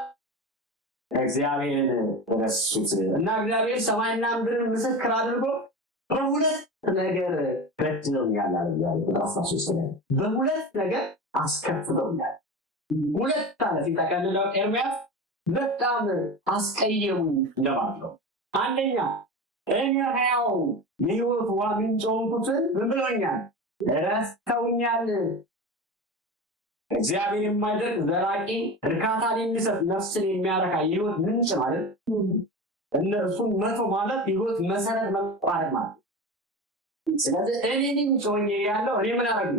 እግዚአብሔርን ረሱት እና እግዚአብሔር ሰማይና ምድርን ምስክር አድርጎ በሁለት ነገር በድለውኛል አለ። በሁለት ነገር አስከፍተውኛል። ሁለት አለ ሲጠቀልለው ኤርምያስ በጣም አስቀየሙ እንደማለት ነው። አንደኛ እኔ ሕያው የሕይወት ውሃ ምንጭ ሆንኩትን ምን ብሎኛል? ረስተውኛል። እግዚአብሔር የማይደርቅ ዘላቂ እርካታን የሚሰጥ ነፍስን የሚያረካ የሕይወት ምንጭ ማለት እነርሱን መቶ ማለት የሕይወት መሰረት መቋረጥ ማለት። ስለዚህ እኔንም ጮኝ ያለው እኔ ምን አረግ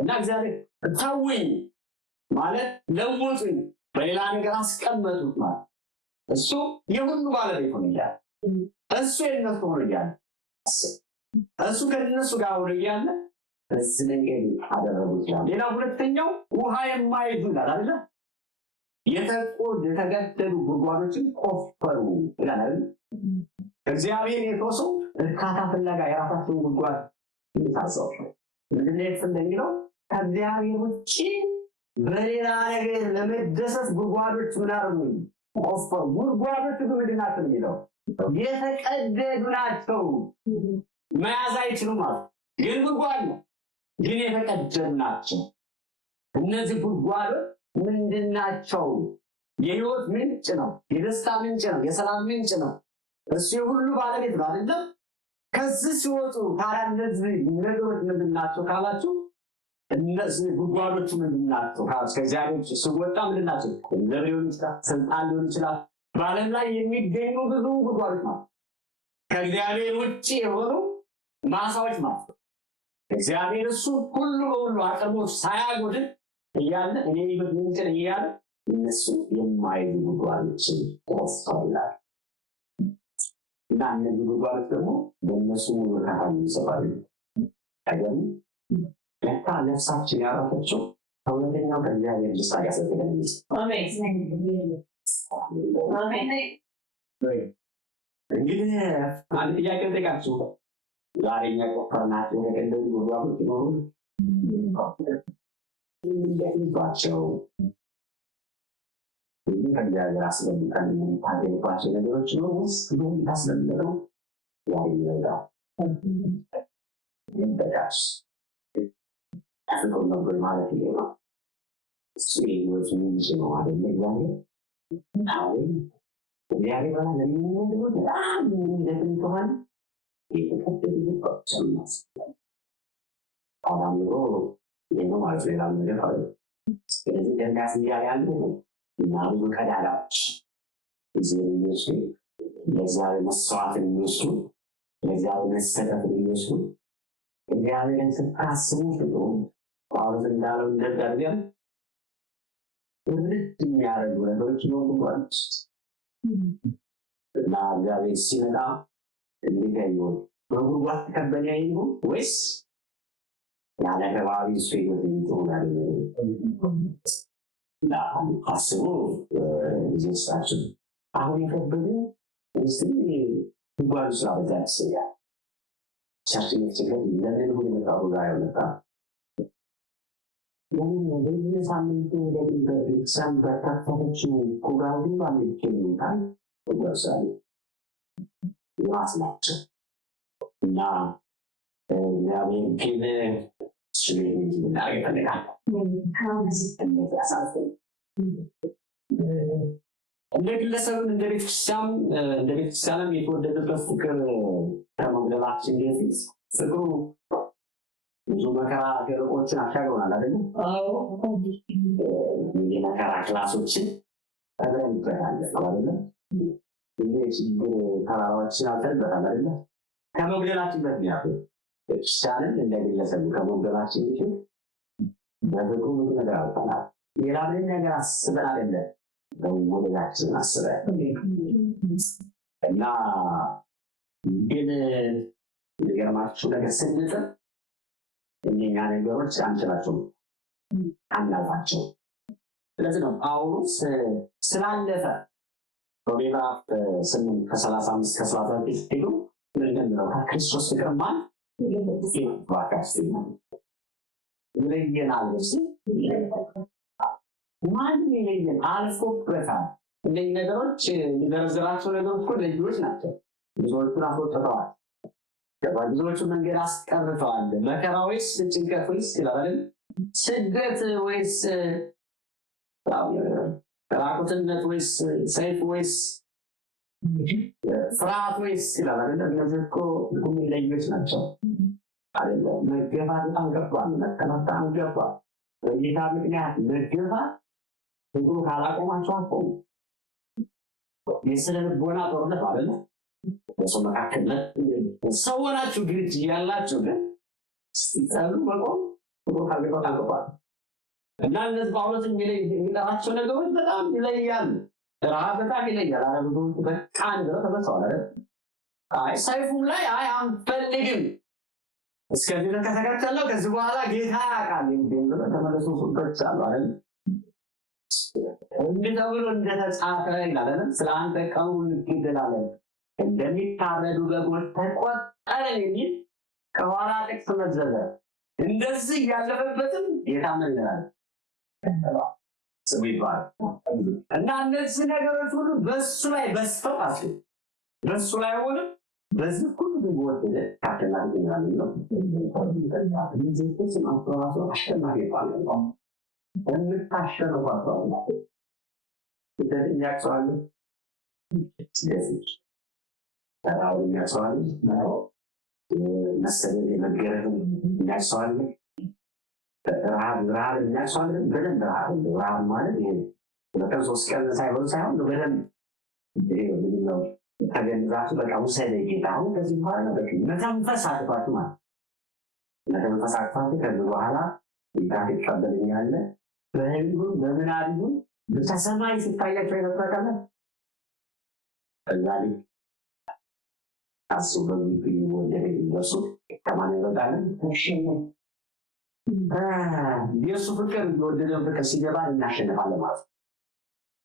እና እግዚአብሔር ተውኝ ማለት ለውጡኝ፣ በሌላ ነገር አስቀመጡት ማለት እሱ የሁሉ ባለቤት ሆነ እያለ እሱ የነሱ ሆነ እያለ እሱ ከነሱ ጋር ሆነ እያለ እዚህ ነገር አደረጉት። ሌላ ሁለተኛው ውሃ የማይዙ ይላል አይደል? የተገደሉ ጉድጓዶችን ቆፈሩ ይላል። እግዚአብሔር የተወሰው እርካታ ፍለጋ የራሳቸውን ጉድጓድ ይታዘው ምንድን ነው እንደሚለው ከእግዚአብሔር ውጭ በሌላ ነገር ለመደሰት ጉድጓዶች ምናምን ቆፈሩ። ጉድጓዶቹ ምንድን ናቸው የሚለው የተቀደዱ ናቸው። መያዝ አይችሉም ማለት ግን ጉድጓድ ነው፣ ግን የተቀደዱ ናቸው። እነዚህ ጉድጓዶች ምንድን ናቸው? የህይወት ምንጭ ነው፣ የደስታ ምንጭ ነው፣ የሰላም ምንጭ ነው። እሱ የሁሉ ባለቤት ነው አይደል? ከዚህ ሲወጡ ታዲያ እነዚህ ነገሮች ምንድን ናቸው ካላችሁ፣ እነዚህ ጉድጓዶቹ ምንድን ናቸው? ከእግዚአብሔር ሲወጣ ምንድን ናቸው? ገንዘብ ሊሆን ይችላል፣ ስልጣን ሊሆን ይችላል። በዓለም ላይ የሚገኙ ብዙ ጉድጓዶች ናቸው። ከእግዚአብሔር ውጭ የሆኑ ማሳዎች ማለት ነው። እግዚአብሔር እሱ ሁሉ በሁሉ አቅርቦት ሳያጎድል እያለ እኔ ምንጭ ነኝ እያለ እነሱ የማይሉ ጉድጓዶችን ቆፍረዋል። እና እነዚህ ጉድጓዶች ደግሞ በእነሱ ሙሉ ካህን ይሰራሉ። አይደል? ለካ ነፍሳችን ያረፈችው ከእውነተኛው ከእግዚአብሔር ደስታ ያሰገደን እንግዲህ አንድ ጥያቄ ልጠይቃችሁ። ዛሬ እኛ ቆፈርናቸው የተቀደዱ ጉድጓዶች ይኖሩ እንደሚባቸው ከእግዚአብሔር አስበልጠን የምታገኝባቸው ነገሮች ነው ውስጥ ሁሉም ታስለምደው ዛሬ ይረዳል። ይንበዳሽ ያፍቆ ነበር ማለት ነው። እሱ የህይወት ምንጭ ነው አይደል? እግዚአብሔር አሁን እግዚአብሔር ባላ ለሚሆነው በጣም እንደምን ተሆነ የተከተሉ ጉዳዮችን ማስቀመጥ አዳምሮ የነው ማለት ሌላ ነገር አይደለም። ስለዚህ ደንጋስ ያለ እና ብዙ ቀዳዳዎች እዚህ የሚወስዱ ለዛሬ መስዋዕት የሚወስዱ ለዛሬ መሰጠት የሚወስዱ እግዚአብሔርን ስታስቡ ፍጡ ጳውሎስ እንዳለው እንደገርገም ውርድ የሚያደርጉ ነገሮች ይኖሩባች እና እግዚአብሔር ሲመጣ እንዲገኙ በጉድጓድ ተከበኛ ይሁን ወይስ ያለ ገባቢ እሱ ይወት ይሆናል እና አስቡ ጊዜሳችን አሁን የከበዱ እስቲ ጉድጓድ ስራ በዛ ያስያል ቻችን ሲገኝ ለምን ሁሉ መጣው ጋር ያመጣ ለምን ሳምንቱ ለምን በተከፈተችው ጉድጓድ ባለችው ታል ወርሳል ዋስናቸው እና እግዚአብሔር ግን ስለዚህ ምናገር ይፈልጋል። እንደ ግለሰብም እንደ ቤተክርስቲያንም የተወደደበት ፍቅር ከመግለላችን በፊት ፍቅሩ ብዙ መከራ ገረቆችን አሻግሮናል አይደል? የመከራ ክላሶችን ተብለንበታል አይደል? ችግር ተራራዎችን አልተንበታል አይደል? ከመግደላችን በፊት ክርስቲያንን እንደ ግለሰብ ከመግደላችን በፊት በፍቅሩ ብዙ ነገር አውቀናል። ሌላ ምንም ነገር አስበን አይደለም በወደዳችን አስበን እና ግን የሚገርማችሁ ነገር ስንጥር እነኛ ነገሮች አንችላቸውም አናልፋቸው። ስለዚህ ነው ጳውሎስ ስላለፈ በምዕራፍ 8 ከ35 ከ39 ሄዱ ምንድነው ከክርስቶስ ፍቅር ማን ይለየናል ማን ይለየን አልፎበታል። እነዚህ ነገሮች የሚዘረዝራቸው ነገሮች እኮ ልዩዎች ናቸው። ብዙዎቹን አስወጥተዋል፣ ብዙዎቹ መንገድ አስቀርተዋል። መከራ ወይስ ጭንቀት ወይስ ይላል ስደት ወይስ ራቁትነት ወይስ ሰይፍ ወይስ ፍርሃት ወይስ ይላል አይደል? እነዚህ እኮ የሚለዩት ናቸው አይደለም። መገፋት በጣም ገባል፣ መከራት በጣም ገባል። በጌታ ምክንያት መገፋት ሁሉ ካላቆማቸው አቆሙ። የስነ ልቦና ጦርነት ማለት ነው። በሰው መካከል ሰው ሆናችሁ ግን ያላችሁ ግን ሲጸሉ መቆም ሁሉ ካልገባት አልገባት እና እነዚህ ጳውሎስ የሚጠራቸው ነገሮች በጣም ይለያሉ። ራብ በጣም ይለያል። አረብቱ በቃን ነው ተበሳለ አይ ሰይፉም ላይ አይ አንፈልግም እስከዚህ ከተከተለው ከዚህ በኋላ ጌታ ያውቃል እንደምን ተመለሱ ሱቆች አሉ አይደል? እንድተብሎ እንደተጻፈ ይላል። ስለ አንተ ቀኑን ይገደላለን እንደሚታረዱ በጎች ተቆጠርን የሚል ከኋላ ጥቅስ መዘዘ። እንደዚህ ያለፈበትም ጌታ ምን ይላል? ስሙ ይባላል። እና እነዚህ ነገሮች ሁሉ በሱ ላይ በስተው በሱ ላይ ሆነ በዚህ ሁሉ ወደ ታከናል ይላል ነው። እንደዚህ ስም አጥራሱ አሽከናል ይባላል። እንታሸነፋው ያክሷል ስለዚህ ተራው ያክሷል ነው መሰለኝ የመገረም ያክሷል ረሃብ ያክሷል በደንብ ረሃብ ማለት ይሄ በቀን 3 ቀን ሳይሆን በደንብ ነው ተገንዛቱ በቃ ውሰደ ጌታ አሁን ከዚህ በኋላ በቃ መተንፈስ አጥቷት ማለት መተንፈስ አጥቷት ከዚህ በኋላ ጌታ ይቀበለኛል በህልሙ በምናሉ በተሰማይ ሲታያቸው ይነበራል አላህ አስበው ወደ ኢየሱስ ከማን ይወጣል ተሽነ ኢየሱስ ፍቅር ወደደው ፍቅር ሲገባ እናሸንፋለን ማለት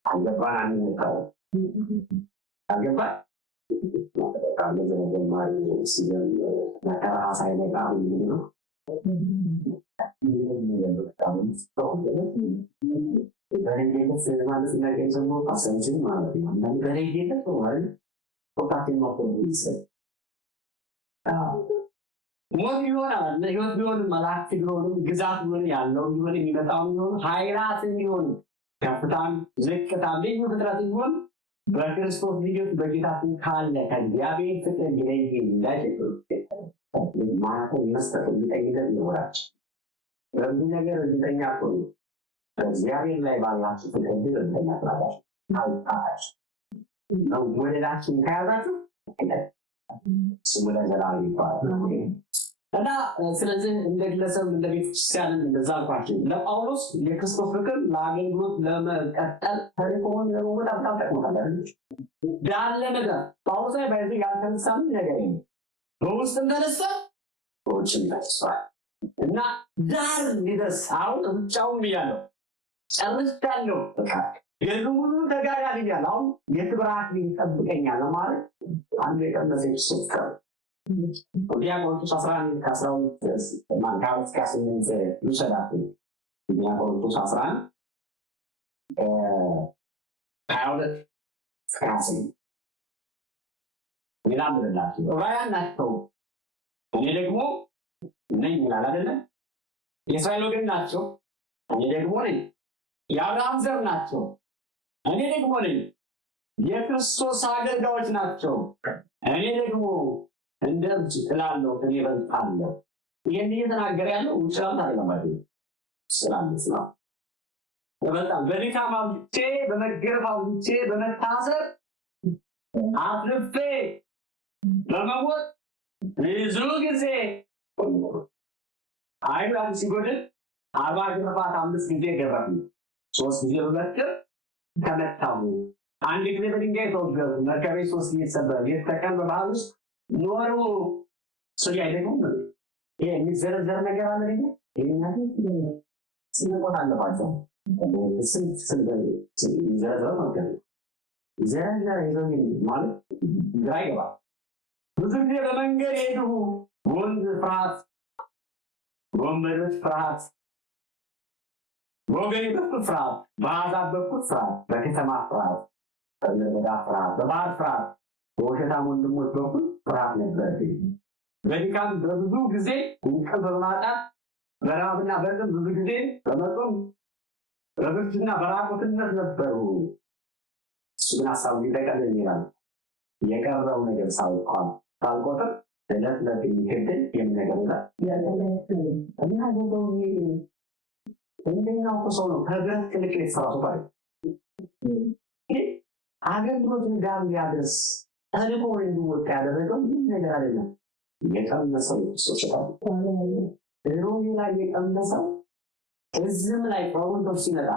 አልገባን አንመጣው አልገባ በጣም ለዘመናዊ ሲገኝ መከራሳይ ነገር ነው በረንጀት ስለማለት ነገር ዘሞ አሰንጅን ማለት ነው እና በረንጀት ተወል ኦፓቲን ነው ሞት ይሆናል ለህይወት ቢሆን መላእክት ቢሆን ግዛት ቢሆን ያለው ቢሆን የሚመጣው ቢሆን ኃይላት ቢሆን ከፍታን ዝቅታን ልዩ ፍጥረት ቢሆን በክርስቶስ ልጆች በጌታችን ካለ ከእግዚአብሔር ፍቅር ይለይ እንዳይችል ማለት መስጠት ሊጠይቀን ይኖራል። በዚህ ነገር እርግጠኛ ሆኑ በእግዚአብሔር ላይ ባላችሁ ፍቅር እርግጠኛ ትሆናላችሁ። ታውቃላችሁ ነው ወደላችሁ ከያዛችሁ ስሙ ለዘላለም ይባላል። እና ስለዚህ እንደ ግለሰብ እንደ ቤተክርስቲያን እንደዛ አልኳችሁ ለጳውሎስ የክርስቶስ ፍቅር ለአገልግሎት ለመቀጠል ተልእኮውን ለመወጣት በጣም ጠቅሞታል። ዳለ ነገር ጳውሎስ ላይ በዚህ ያልተነሳም ነገር የለም በውስጥ እንደነሳ በውጭም ተነስቷል እና ዳር ሊደርስ አሁን ብቻውን ብያለሁ ጨርሻለሁ በቃ የሁሉ ተጋዳሚ ያለው አሁን የክብራት ይጠብቀኛል ማለት አንድ የቀመሰ ክርስቶስ ጋር ዲያቆኖስ 11 ከ12 ማንካውስ ከ8 ይሰዳል ዲያቆኖስ 11 22 ስካሴ ይላል ብላችሁ ራያን ናቸው እኔ ደግሞ ነኝ ይላል አይደለ የእስራኤል ወገን ናቸው እኔ ደግሞ ነኝ የአብርሃም ዘር ናቸው እኔ ደግሞ ነኝ የክርስቶስ አገልጋዮች ናቸው እኔ ደግሞ እንደዚህ እላለሁ እኔ በልጣለሁ ይሄን እየተናገረ ያለው ውጭላም አይደለም ሰላም ነው በጣም በድካም አውጥቼ በመገረፍ አውጥቼ በመታሰር አፍልፌ በመሞት ብዙ ጊዜ አይባል ሲጎድል 40 ግርፋት 5 ጊዜ ገረፉ 3 ጊዜ በመከር ተመታሁ አንድ ጊዜ በድንጋይ ተወገሩ መከሬ 3 ጊዜ ተሰበረ የተቀን በባህር ውስጥ ኖሩ ስለዚህ አይደለም ይሄ የሚዘረዘር ነገር አለ እንዴ ይሄኛው ስለቆታ አለባቸው ስለዚህ ዘረዘር ማለት ዘረዘር ይዞኝ ማለት ግራ ብዙ ጊዜ በመንገድ ሄዱ ወንዝ ፍርሃት ወንበሮች ፍርሃት ወገኔ በኩል ፍርሃት በአሕዛብ በኩል ፍርሃት በከተማ ፍርሃት በመዳ ፍርሃት በባህር ፍርሃት በውሸታም ወንድሞች በኩል ፍርሃት ነበር በድካም በብዙ ጊዜ እንቅልፍ በማጣት በረሃብና በጥም ብዙ ጊዜ በመጾም በብርድና በራቁትነት ነበሩ እሱን ሀሳቡ ሊጠቀልል ይላል የቀረው ነገር ሳልቆጥር ዕለት ዕለት የሚከብደኝ የሚነገር እና ደግሞ እንደኛው ሰው ነው ከብረት ትልቅ የተሰራ ሰው ባይ አገልግሎትን ጋር ያደርስ ተልቆ እንዲወጣ ያደረገው ምን ነገር አይደለም የቀመሰው ሶሻል ሮሚ ላይ የቀመሰው እዝም ላይ ፕሮግራም ሲመጣ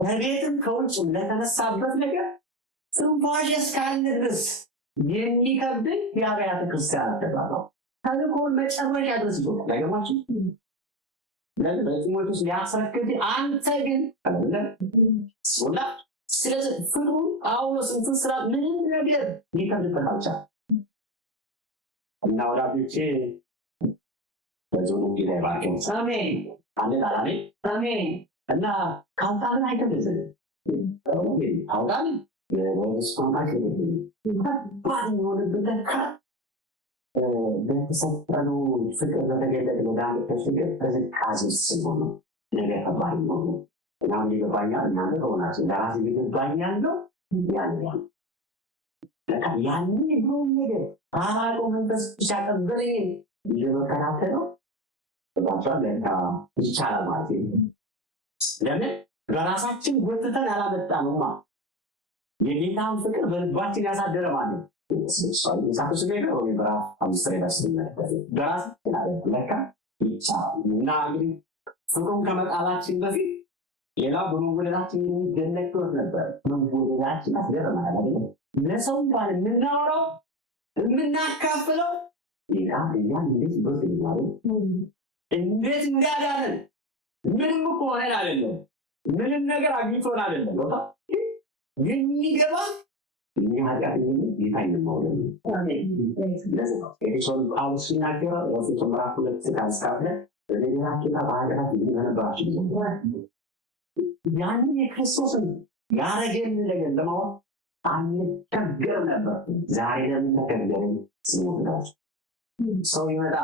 ከቤትም ከውጭም ለተነሳበት ነገር ትንፋሽ እስካለ ድረስ የሚከብድ የአብያተ ክርስቲያናት ተባለው ተልኮን መጨረሻ ድረስ ይወጣ ነገማችሁ ለጢሞቴዎስ ሊያስረክብ አንተ ግን ሶላ ስለዚህ ፍቅሩ ጳውሎስ እንትን ስራ ምንም ነገር ሊከብድበት አልቻለም። እና ወዳጆቼ በዞኑ ጌታ ይባርከን። አሜን። አሜን አሜን አሜን። እና ካውጣን አይከብድም። አውጣን የወስፋማሽ ባድ የሆነበት በተሰጠኑ ፍቅር በተገለጠ ወዳጆች ፍቅር በዝቃዜ ስለሆነ ነገር ከባድ ነው። እና ይገባኛል እናንተ ሆናችሁ ለራሴ ይገባኛል ነው ያለው ያንን ሁሉ ነገር ታላቁ መንፈስ ሲያቀበለ ይለመከራተው በባቻ ለካ ይቻላል ማለት ነው። ለምን በራሳችን ጎትተን አላመጣነውማ። የጌታን ፍቅር በልባችን ያሳደረ ማለት ነው። ሳይንስ ነገር ወይ በራስ አምስተኛ በራሳችን ለካ ይቻላል። እና እንግዲህ ፍቅሩን ከመጣላችን በፊት ሌላ በመወደዳችን የሚደነቅ ነበር። በመወደዳችን አስገርማል አይደል? ለሰው እንኳን የምናወራው የምናካፍለው ያን እንዴት ይወስድናል? እንዴት እንዳዳነን ምንም እኮ ሆነን አይደለም፣ ምንም ነገር አግኝቶን አይደለም። ቦታ የሚገባ እኛ ኃጢአተኞች ጌታን መውደድ ነው። ኤፌሶን ጳውሎስ ሲናገር ኤፌሶን ምዕራፍ 2 በሌላቸው ተባህራት የነበራችሁ ያንን የክርስቶስን ያረገን ነገር ለማወቅ አንቸገር ነበር። ዛሬ ለምን ተከገረን? ስሞታች ሰው ይመጣ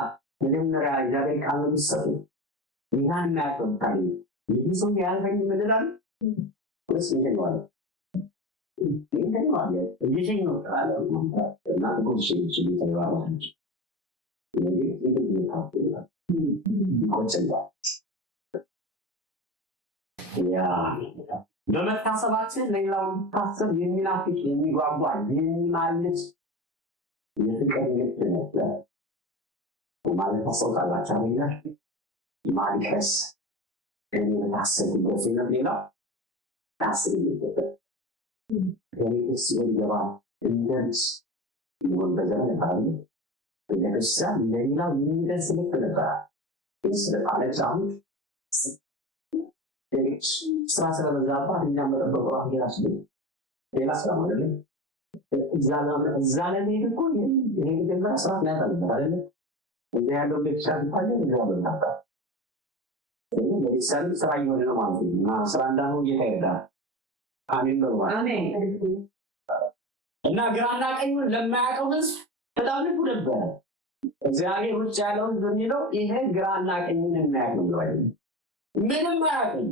መጀመሪያ እግዚአብሔር ቃል መስጠት ይሄን ያጥታል። ይህን ያልፈኝ ምንላል ወይስ ይሄኛው ይሄኛው ይሄኛው ቃል እና ብዙ ሺህ ተባባሪዎች በመታሰባችን ሌላውን ታሰብ የሚናፍቅ የሚጓጓ የሚማልስ የፍቅር ልብ ነበር ማለት ታስታውቃላችሁ አይደል? ማልቀስ የሚታሰብበት ነው። ሌላ ታስብ ይገባል። ከቤት ሲሆን ገባ እንደምስ ይሆን በዘመን ታሪ ቤተክርስቲያን ለሌላው የሚደርስ ልብ ነበር። ስለማለት አሁን ስራ ስለበዛባት እኛም መጠበቁ ራሱ ሌላ ስራ ማለት ነው። እዛ ለመሄድ እኮ ይሄ ገንዘብ ስራ ያጣልበት አይደለ? እዚያ ያለው ቤተክርስቲያን ታዲያ እዚያ በዛታ ቤተክርስቲያን ስራ እየሆነ ነው ማለት ነው። እና ስራ እንዳልሆነ ጌታ ይርዳል። አሜን በሉ። አሜን። እና ግራና ቀኙን ለማያውቀው ህዝብ በጣም ልቡ ነበረ። እግዚአብሔር ውጭ ያለውን በሚለው ይሄ ግራና ቀኙን የማያውቅ ነው አይደል? ምንም አያውቅም።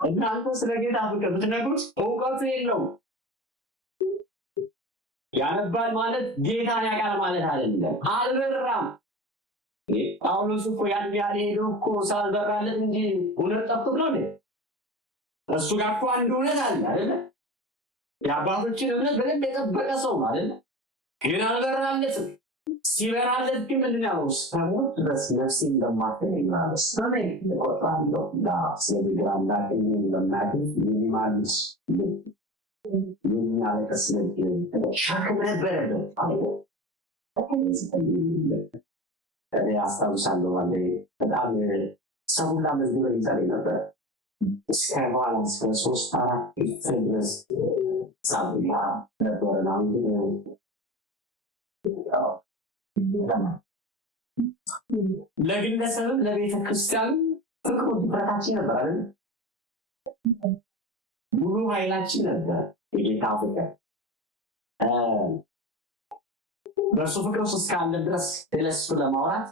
እናንተ ስለ ጌታ ፍቅር ብትነግሩት እውቀቱ የለውም። ያነባል ማለት ጌታን ያውቃል ማለት አይደለም። አልበራም። ጳውሎስ እኮ ያን ያህል ሄዶ እኮ ሳልበራለት እንጂ እውነት ጠፍቶት ነው እንዴ? እሱ ጋር እኮ አንድ እውነት አለ አይደለ? የአባቶችን እምነት በደንብ የጠበቀ ሰው አይደለ? ግን አልበራለትም። ሲበራለት ግን ምንድን ነው? እስከሞት ድረስ ነፍሴን እንደማትል ይማለስ ሰሜን ለቆጣለው ዳ ስለግራና ቀኝ ለማድረግ የሚማልስ የሚያለቅስ ልብ ሸክም ነበረበት አይደል? እኔ አስታውሳለሁ ማለት በጣም ሰውላ መዝሙር ይጸልይ ነበር። እስከ በኋላ እስከ 3-4 ድረስ ሳብያ ነበረ ነው ለግለሰብም ለቤተ ክርስቲያን ፍቅሩ ድፍረታችን ነበር አይደል? ሙሉ ኃይላችን ነበር የጌታ ፍቅር። በእርሱ ፍቅር ውስጥ እስካለ ድረስ ስለሱ ለማውራት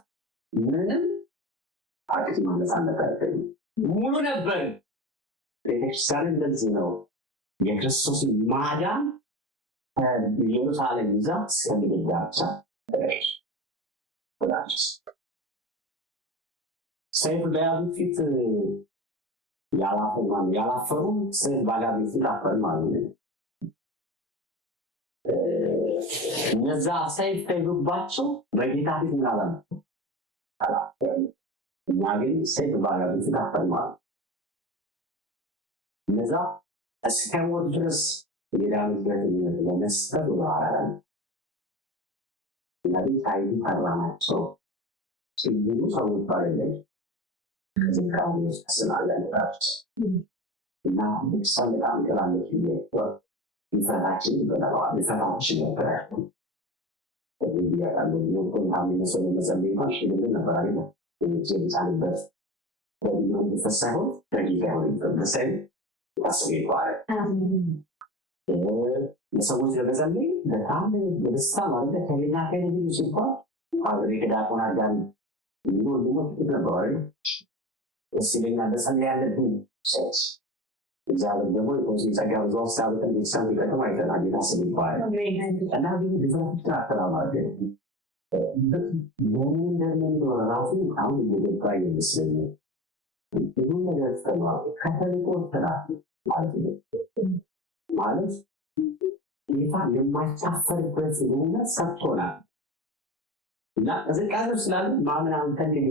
ምንም አቅት ማለት አልነበረም። ሙሉ ነበር። ቤተክርስቲያን እንደዚህ ነው። የክርስቶስን ማዳን ኢየሩሳሌም ይዛ እስከ ምድር ዳርቻ ሰይፍ በያዙት ፊት ያላፈሩ ሰይፍ ባጋዙት ፊት አፈሩ ማለት ነው። እነዛ ሰይፍ ተይዞባቸው በጌታ ፊት ምን አላሉ? እኛ ግን ሰይፍ ባጋዙት ፊት አፈሩ ማለት እነዛ እስከ ሞት ድረስ የዳኑበት ለመስጠት ወራራል ነቢ ሳይዲ ፈራናቸው ሲሉ ሰዎች ባለለች ዝንካው ስላለን ራስ እና ቤተክርስቲያን በጣም ይገባለች ይፈታችን ይበላዋል ይፈታችን ነበር ያሉ የቆን ታሚነሰው መጸለይ እንኳን ሽግግር ነበር አይደል የሚቻልበት በሚሆን ተሳይሆን በጊዜ ሆነ ተመሳይ ያስገባል የሰዎች ለመጸለይ በጣም በደስታ ማለት ከሌላ ከሌላ ሲባል አብሬ ከዳቆን አጋሪ ይሉ ወንድሞች ነበሩ እስለኛ በጸለይ ያለብን ሰዎች እግዚአብሔር ደግሞ የቆንጆ ጸጋው ዘው ሳብተ እንዲሰም ይቀጥም አይተናል ይታሰብ ይባላል እና ብዙ ዲዛይን አስተራማጀ ምን እንደምንኖር ራሱ አሁን እየገባ ይመስለኛል ብዙ ነገር ተማሩ ከተልቆ ተራፍ ማለት ይታ የማይቻፈርበት ሆነ ሰጥቶናል እና እዝቃሉ ስላለ ማምን አንፈልግ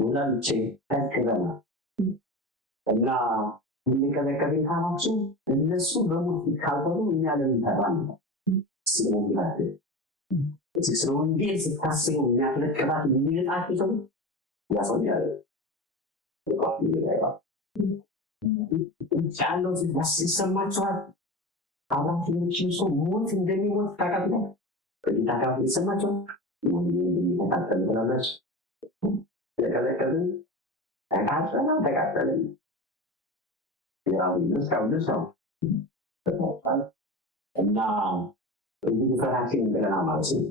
ወላልቼ ተከበና እና እንደከለከለኝ ካላችሁ እነሱ በሙት ካልሆኑ እኛ ለምን ተባለ ሲሞላተ ስለሆነ ስታስቡ የሚያፈለቅባት የሚልጣቸው ሰው ያሰኛል ቻለው ሲሰማቸዋል አባቶችን ሰው ሞት እንደሚሞት ታውቃለ ታውቃለ ይሰማቸው እንደሚተካከል ብላለች ለከለከልን ተቃጠለን ያው ይመስላል ነው እና እንግዲህ ፈራችን ገና ማለት ነው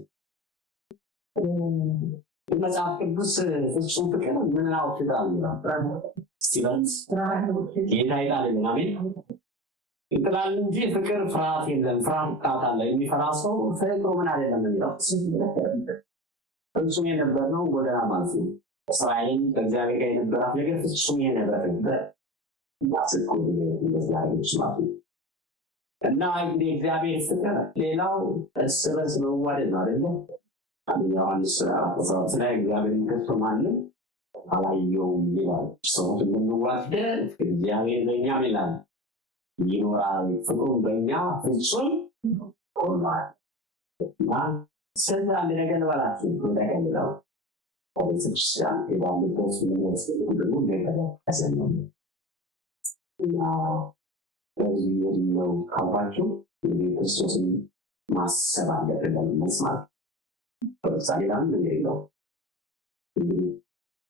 መጽሐፍ ቅዱስ ፍጹም ፍቅር ምን ነው ፍቅር ነው ስቲቨንስ ጌታ ይላል አሜን ይጥላል እንጂ ፍቅር ፍርሃት የለም ፍርሃት አለ የሚፈራ ሰው ፍቅሩ ምን አይደለም የሚለው ፍጹም የነበረው ጎዳና ማለት ነው እስራኤል በእግዚአብሔር ጋር የነበራት ነገር ፍጹም የነበረ ያስቆ እንደዚህ ማለት እና እንግዲህ እግዚአብሔር ፍቅር ሌላው እርስ በርስ መዋደድ ነው አይደል ዮሐንስ 14 ላይ እግዚአብሔር ይከተማል አላየውም ይላል ሰው እንደምንዋደድ እግዚአብሔር በእኛ ይላል ይኖራል ፍቅሩ በእኛ ፍጹም ሆኗል እና ስለዚህ አንድ ነገር ባላችሁ እንደገለው ክርስቲያን የባለበት ሁሉ ነገር ያሰኛል እና በዚህ የለው ካልኳችሁ የክርስቶስን ማሰብ አለብን ለመስማት በምሳሌ ለአንድ የለው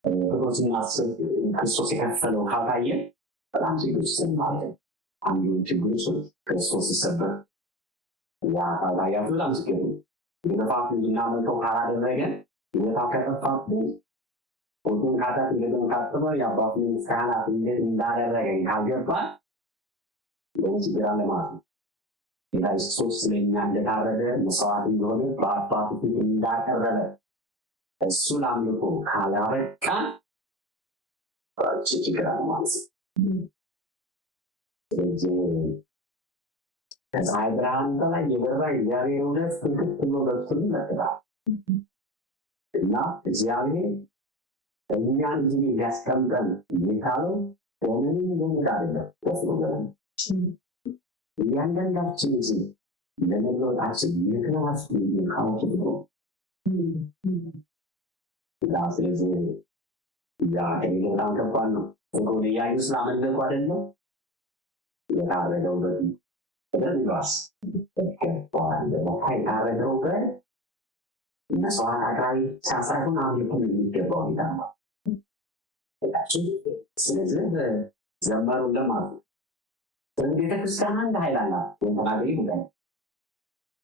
ክርስቶስን ማሰብ ክርስቶስ የከፈለው ካታየ በጣም ችግር ማለት አንዱ ችግር ክርስቶስ ሲሰበር ያ ካታያ በጣም ችግር የገፋት እንድናመልከው ካላደረገን የገፋ ከጠፋት ሁሉን ካታት እንደገና ካጠበ የአባቱን ምስጋናት እንዴት እንዳደረገኝ ካልገባን ችግር አለ ማለት ነው ጌታ ኢየሱስ ስለኛ እንደታረደ መስዋዕት እንደሆነ በአባቱ ፊት እንዳቀረበ እሱ ለአምልኮ ካላበቃን ችግር አለ ማለት ነው ስለዚህ ከፀሐይ ብርሃን በላይ የበራ እግዚአብሔር እውነት ፍክት ብሎ ገብቶን ይመጣል እና እግዚአብሔር እኛን እዚህ ሊያስቀምጠን የቻለው በምንም መንገድ አይደለም በስሎገን እያንዳንዳችን እዚህ ለመለወጣችን ምክንያት ካውት ብሎ ስለዚህ ያ በጣም ከባድ ነው ፍቅሩን እያዩ ስላመለኩ አይደለም የታረደው በደንባስ ከፋን በካይታረደው መስዋዕት አቅራቢ ሳይሆን አምልኮ የሚገባው ይታማ ስለዚህ ዘመሩ ለማለት ቤተክርስቲያን አንድ ኃይል አላት ወንተናገሪ ጉዳይ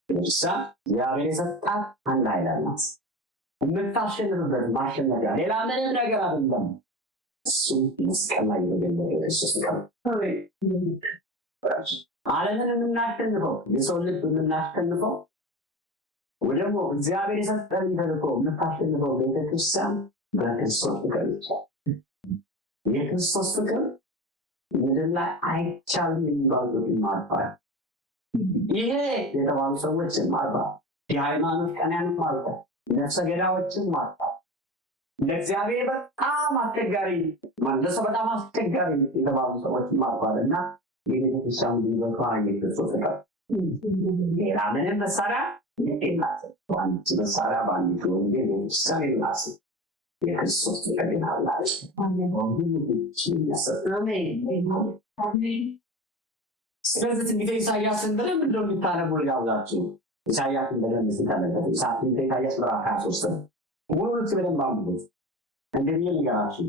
ቤተክርስቲያን እግዚአብሔር የሰጣት አንድ ኃይል አላት የምታሸንፍበት ማሸነፊያ ሌላ ምንም ነገር አይደለም እሱ መስቀል ላይ የተገለጠ ኢየሱስ ነው ዓለምን የምናሸንፈው የሰው ልብ የምናሸንፈው ወደሞ እግዚአብሔር የሰጠን ተልእኮ የምታሸንፈው ቤተክርስቲያን በክርስቶስ ፍቅር ብቻ የክርስቶስ ፍቅር ምድር ላይ አይቻልም የሚባሉት ማርፋል ይሄ የተባሉ ሰዎችን ማርፋል የሃይማኖት ቀናን ማርፋል ነፍሰ ገዳዮችን ማርፋል ለእግዚአብሔር በጣም አስቸጋሪ ማለት በጣም አስቸጋሪ የተባሉ ሰዎችን ማርፋል እና የቤተክርስቲያን ሊበፋ የክርስቶስ ፍቅር ሌላ ምንም መሳሪያ የለም ዋንት መሳሪያ ባንቱ ወንጌል ቤተክርስቲያን የላስ የክርስቶስ ፍቅር ግን አለ። ሁሉ ብቻ የሚያሰጥ ስለዚህ ትንቢተ ኢሳይያስን በደንብ እንደምታነቡ ልጋብዛችሁ። ኢሳይያስን በደንብ ሲተመለከቱ ትንቢተ ኢሳይያስ ምዕራፍ 23 ነው። ሙሉውን በደንብ አንብቡት። እንደዚህ ልንገራችሁ፣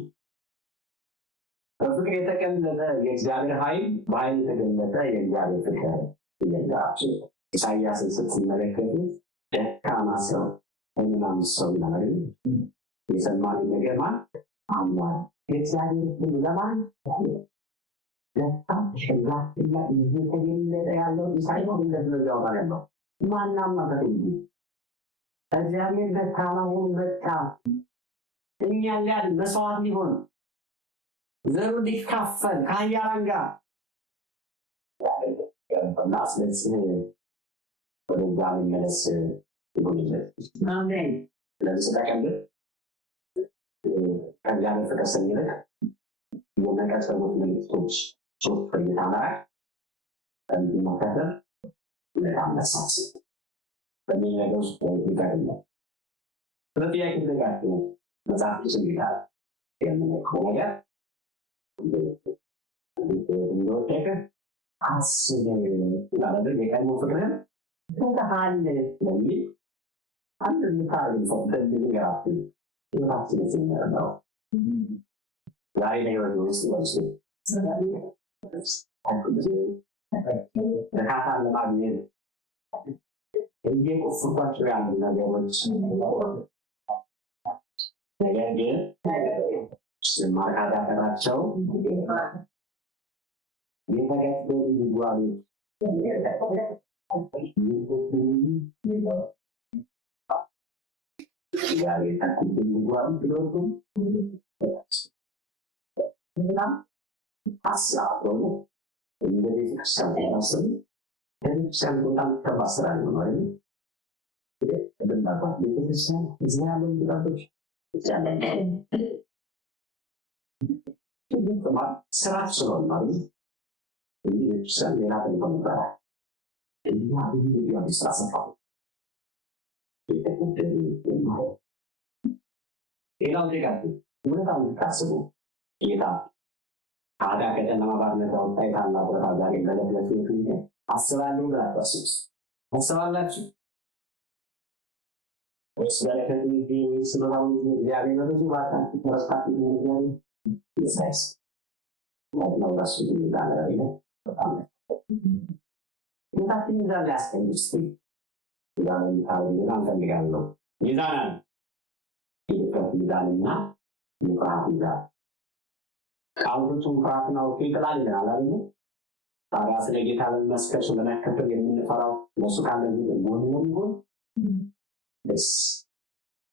በፍቅር የተገለጠ የእግዚአብሔር ኃይል፣ በኃይል የተገለጠ የእግዚአብሔር ፍቅር ልንገራችሁ። ኢሳይያስን ስትመለከቱ ደካማ ሰው ምናምን ሰው ይላል። የሰማን ነገር ማለት አምላክ የእግዚአብሔር ፍቅር ለማን ደካማ ተሸላፊና እየተገለጠ ያለው ሳይሆን እንደዚህ ያለው ማናማከት እንጂ እግዚአብሔር ደካማ ሆኖ በቃ እኛን ሊያድን መስዋዕት ሊሆን ዘሩ ሊካፈል ከኃያላን ጋር ስለዚህ ወደዛ መመለስ ይሆንለት አሜን። ስለዚህ ተቀበል ከእግዚአብሔር ፍቅር ስንልክ የመቀሰሉት ምልክቶች ሶስት በየታመራ እንዲመከተል በጣም መሳት በሚነገር ውስጥ ይቀርላል። በጥያቄ ተጋጭ መጽሐፍ ቅዱስ ይላል የምንለው ነገር እንደወደቀ አስብ ይላል። የቀድሞ ፍቅርን ተካሃል ለሚል አንድ ምታሪ ፈቅደን ይገራል። ይወታችን ሲነረው ዛሬ ላይ ወይስ ወይስ ተካታል ለማግኘት እየቆፍሯቸው ያሉ ነገሮች ነገር ግን ማካዳተራቸው የተገደሉ ይጓሉ ዛሬ ታኩት ይጓሉ ብሎቱም እና አስላቶ እንደዚህ ተሰምተናስ ለምሳሌ በጣም ተባስራል ነው አይደል? እንደናባት ቤተክርስቲያን እዚህ ያለው ድራቶች ይቻላል ይገባል ስራት ስለሆነ ቤተክርስቲያን ሌላ ተንኮል ይባላል። እኛ ቢዩ ያስራሳፋ ሌላው ደጋግ ሁለታው ታስቡ ጌታ አዳ ከተማ ባርነት አውጣ ይታላ ወራዳሪ ለለለሱ ይገ አስባለሁ ብላችሁ አስባላችሁ ወይስ በረከት እንጂ ወይስ ነው እግዚአብሔር ነው ባታ ተረስታት ነው እግዚአብሔር ይሳይስ ነው ራሱ ይላል አይደል? በጣም እንታችን ይዛል ያስቀምጥ ያን ታሪክ አንፈልጋለሁ ይዛናል ይዛልና ይፋታ ቃሉን ፍራትና ወጥቶ ይጥላል ይላል አይደል? ታዲያ ስለ ጌታ ለመስከር ስለማከበር የምንፈራው ለሱ ካለ ቢሆን ነው ደስ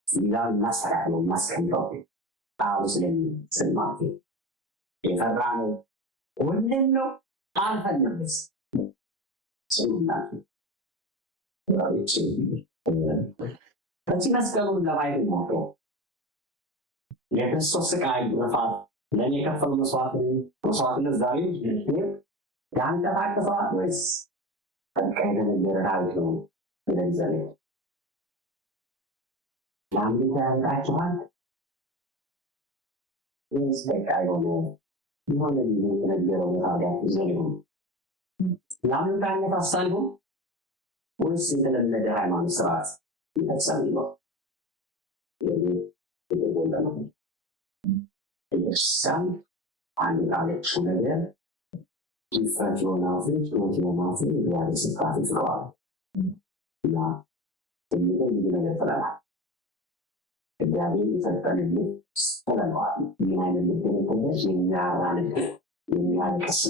ይላል ማሰራው ማስከንደው ቃሉ ስለማት የፈራነው ወንድም ነው አልፈለምስ ስለማት ወራይቼ ከዚህ መስቀሉን ለማየት ነው የክርስቶስ ስቃይ ረፋት ለኔ ከፈሉ መስዋዕትነት ዛሬ ያንቀሳቀሰዋል ወይስ ተቀይደ እንደራል ነው እንደዘለ ያንተ ያንቃቸዋል ወይስ ተቀይዶ ነው የሆነ ነገረው ታዲያ ዘለው ያንተ ታሳልሁ ወይስ የተለመደ ሃይማኖት ስርዓት ይፈጸማል ነው የክርስቲያን አንድ ቃለች ነገር different ሆናለች ሆናለች ያለ ስፋት ይፈዋል እና የሚገኝ ነገር ተላላ እግዚአብሔር የሰጠንን ስለማለት ምን አይነት ነገር ተነሽ የሚያራን የሚያልቅስ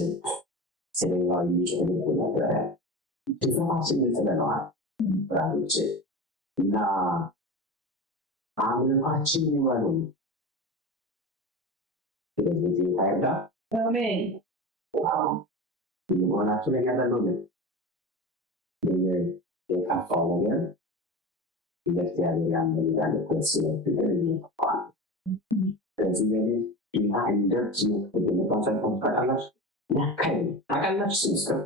ስለሌላው የሚጨልቅ ነገር ተፋችን ስለማለት ብራንች እና አምልኳችን ይወሉ ስለዚህ ታይዳ አሜን ይሆናችሁ ለኛደለው ነው የካፋው ነገር ይደርሳል ያለው ይላል ስለዚህ ስለዚህ ይሄ እንደርስ ነው በተለይ ኮንፈረንስ ያካይ ታቃላችሁ ሲስተር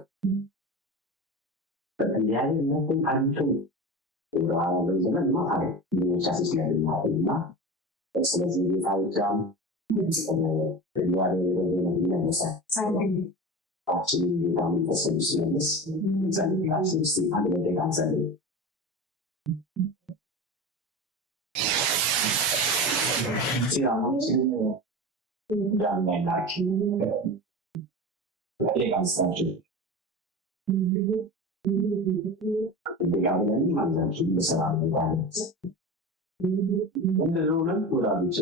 በተለያየ ነገር አንቺ ወራው በዘመን ማታሪ ነው ሲያስፈልግና ስለዚህ ጌታዎቻም እግዚአብሔር በዘመን ይነሳል አችን ጌታ መንፈስ ቅዱስ ጸልያችን እስቲ አንድ ደቂቃ እንጸልይ። ሲራማችን ዳንያላችን ደቂቃ አንስታችሁ ደቂቃ ብለን ማንዛችን በሰላም ባለት እንደዚህ ሆነን ወዳጆቼ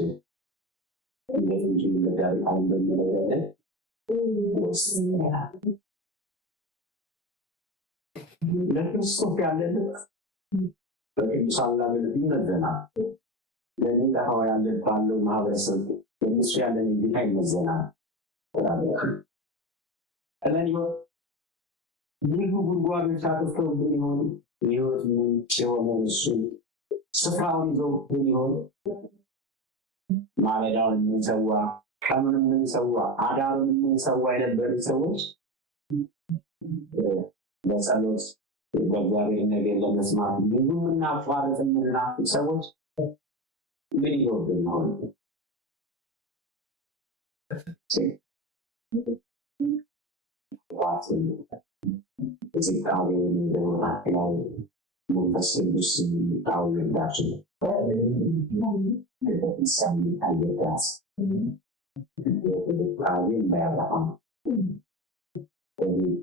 እንዴት እንጂ ለዳሪ አሁን በሚለያለን ለክርስቶስ ያለን በቅዱሳን ላይ ይመዘናል። ለዚህ ለሐዋ ያለን ባለው ማህበረሰብ የእነሱ ያለን እንዲታ ይመዘናል። እለን ይህ ጉድጓዶች አጥፍተው ግን ይሆን የህይወት ምንጭ የሆነው እሱ ስፍራውን ይዘው ግን ይሆን ማለዳውን የምንሰዋ ቀኑን የምንሰዋ አዳሩን የምንሰዋ የነበሩ ሰዎች በጸሎት በእግዚአብሔር ነገር ለመስማት ብዙ የምናፋርጥ የምንናፍቅ ሰዎች ምን ይሆን ነው እዚህ ቃሉን እንደሆነ መንፈስ ቅዱስ የሚታወቅባቸው ቤተክርስቲያን አየዳስ ቃሉን ባያባም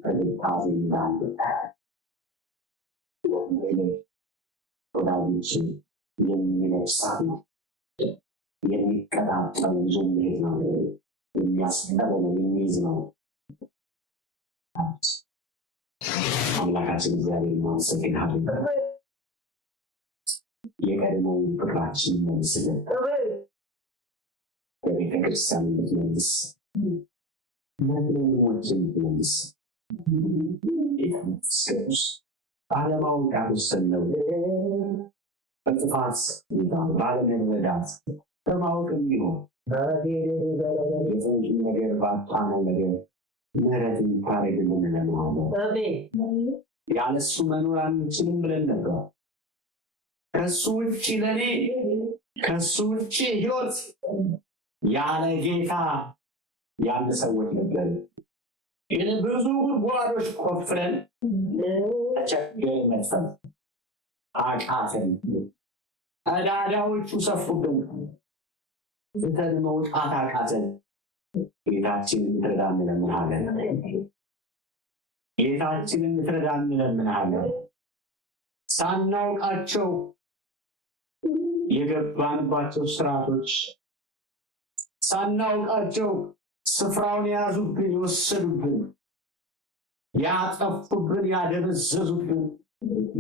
በድካዜ እንዳንድ ወዳጆች የሚነፍሳት ነው የሚቀጣጠል ይዞ መሄድ ነው የሚያስቀረው ነው የሚይዝ ነው። አምላካችን እግዚአብሔር እናመሰግናለን። የቀድሞውን ፍቅራችን መልስልን፣ በቤተ ክርስቲያን እንድትመልስ፣ ለወንድሞችን እንድትመልስ መንፈስ ቅዱስ ባለማወቅ ውስጥ ነው በጥፋት ባለመረዳት በማወቅ የሚሆን የሰዎችን ነገር ባጣነው ነገር ምህረት የሚታረግልን እንለምናለን። ያለሱ መኖር አንችልም ብለን ነበር። ከሱ ውጭ ለኔ ከሱ ውጭ ህይወት ያለ ጌታ ያለ ሰዎች ነበር። ግን ብዙ ጉድጓዶች ቆፍረን ተቸገርን፣ መጥፈን አቃተን፣ ቀዳዳዎቹ ሰፉብን፣ ትተን መውጣት አቃተን። ጌታችንን እንድትረዳን እንለምንሃለን። ጌታችንን እንድትረዳን እንለምንሃለን። ሳናውቃቸው የገባንባቸው ስርዓቶች፣ ሳናውቃቸው ስፍራውን የያዙብን፣ የወሰዱብን፣ ያጠፉብን፣ ያደበዘዙብን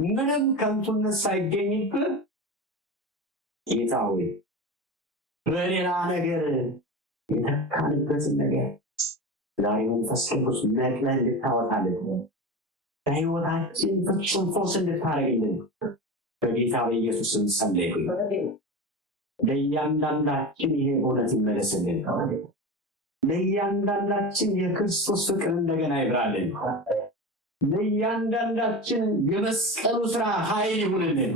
ምንም ከንቱነት ሳይገኝብን ጌታ ሆይ በሌላ ነገር የተካንበትን ነገር ዛሬ መንፈስ ቅዱስ ነቅለህ እንድታወጣልን በሕይወታችን ፍጹም ፈውስ እንድታደርግልን በጌታ በኢየሱስ ስም ጸለይኩኝ። ለእያንዳንዳችን ይሄ እውነት ይመለስልን። ለእያንዳንዳችን የክርስቶስ ፍቅር እንደገና ይብራልን። ለእያንዳንዳችን የመስቀሉ ስራ ኃይል ይሁንልን።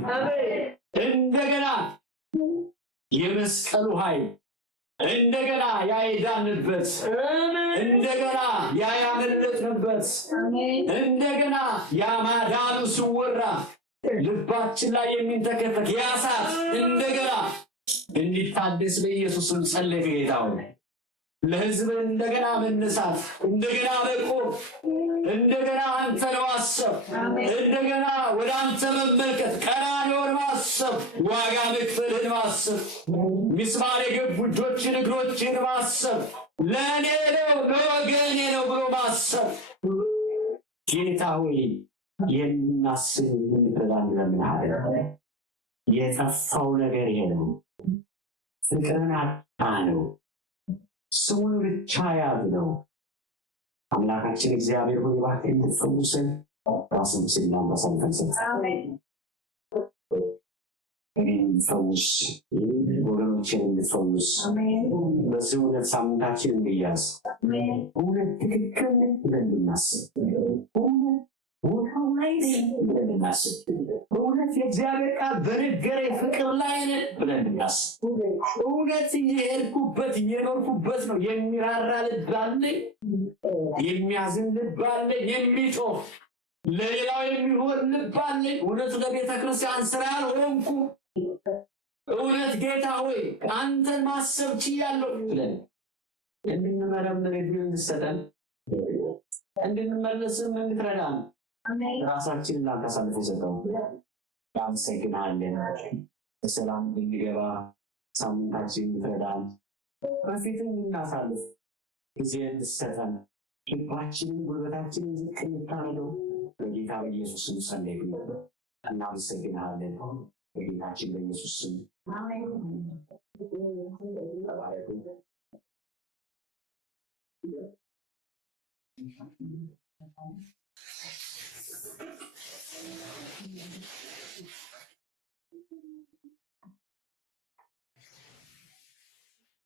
እንደገና የመስቀሉ ኃይል እንደገና ያይዳንበት፣ እንደገና ያያመለጥንበት፣ እንደገና ያማዳኑ ሲወራ ልባችን ላይ የሚንተከተክ ያሳት እንደገና እንዲታደስ በኢየሱስም ጸለይ። ጌታው ለሕዝብ እንደገና መነሳት፣ እንደገና መቆም፣ እንደገና አንተን ማሰብ፣ እንደገና ወደ አንተ መመልከት፣ ቀራንዮን ማሰብ፣ ዋጋ መክፈልህን ማሰብ፣ ሚስማር የገቡ እጆችን እግሮችን ማሰብ፣ ለእኔ ነው ለወገኔ ነው ብሎ ማሰብ። ጌታ ሆይ የምናስብ እንድትረዳን እንለምንሃለን። የጠፋው ነገር ይሄ ነው። ፍቅርን አጣነው፣ ስሙን ብቻ ያዝነው። አምላካችን እግዚአብሔር ሆይ እባክህ እንድትፈውሰን ራሳችንን አሳልፈን ሰጥተን እኔን እንድትፈውስ፣ ወገኖችን እንድትፈውስ፣ በዚህ እውነት ሳምንታችን እንዲያዝ እውነት ትክክል ብለን እንድናስብ፣ እውነት ቦታው ላይ ብለን እንድናስብ እውነት የእግዚአብሔር ቃል በነገረኝ ፍቅር ላይ ነን ብለን እናስብ። እውነት እየሄድኩበት እየኖርኩበት ነው። የሚራራ ልብ አለኝ፣ የሚያዝን ልብ አለኝ፣ የሚጮህ ለሌላው የሚሆን ልብ አለኝ። እውነቱ ለቤተ ክርስቲያን ስራ አልሆንኩ። እውነት ጌታ ሆይ አንተን ማሰብ ችያለሁ ብለን እንድንመረምር እድል እንድትሰጠን እንድንመለስም እንድትረዳን ራሳችንን ላንተ አሳልፈን ሰጠው። እናመሰግናለን። በሰላም እንድንገባ ሳምንታችን እንድትረዳን በፊትም እንድናሳልፍ ጊዜ እንድትሰጠን ልባችንን ጉልበታችንን ዝቅ እንድታረገው በጌታ በኢየሱስ ስም ጸለይን። እናመሰግናለን። በጌታችን በኢየሱስ ስም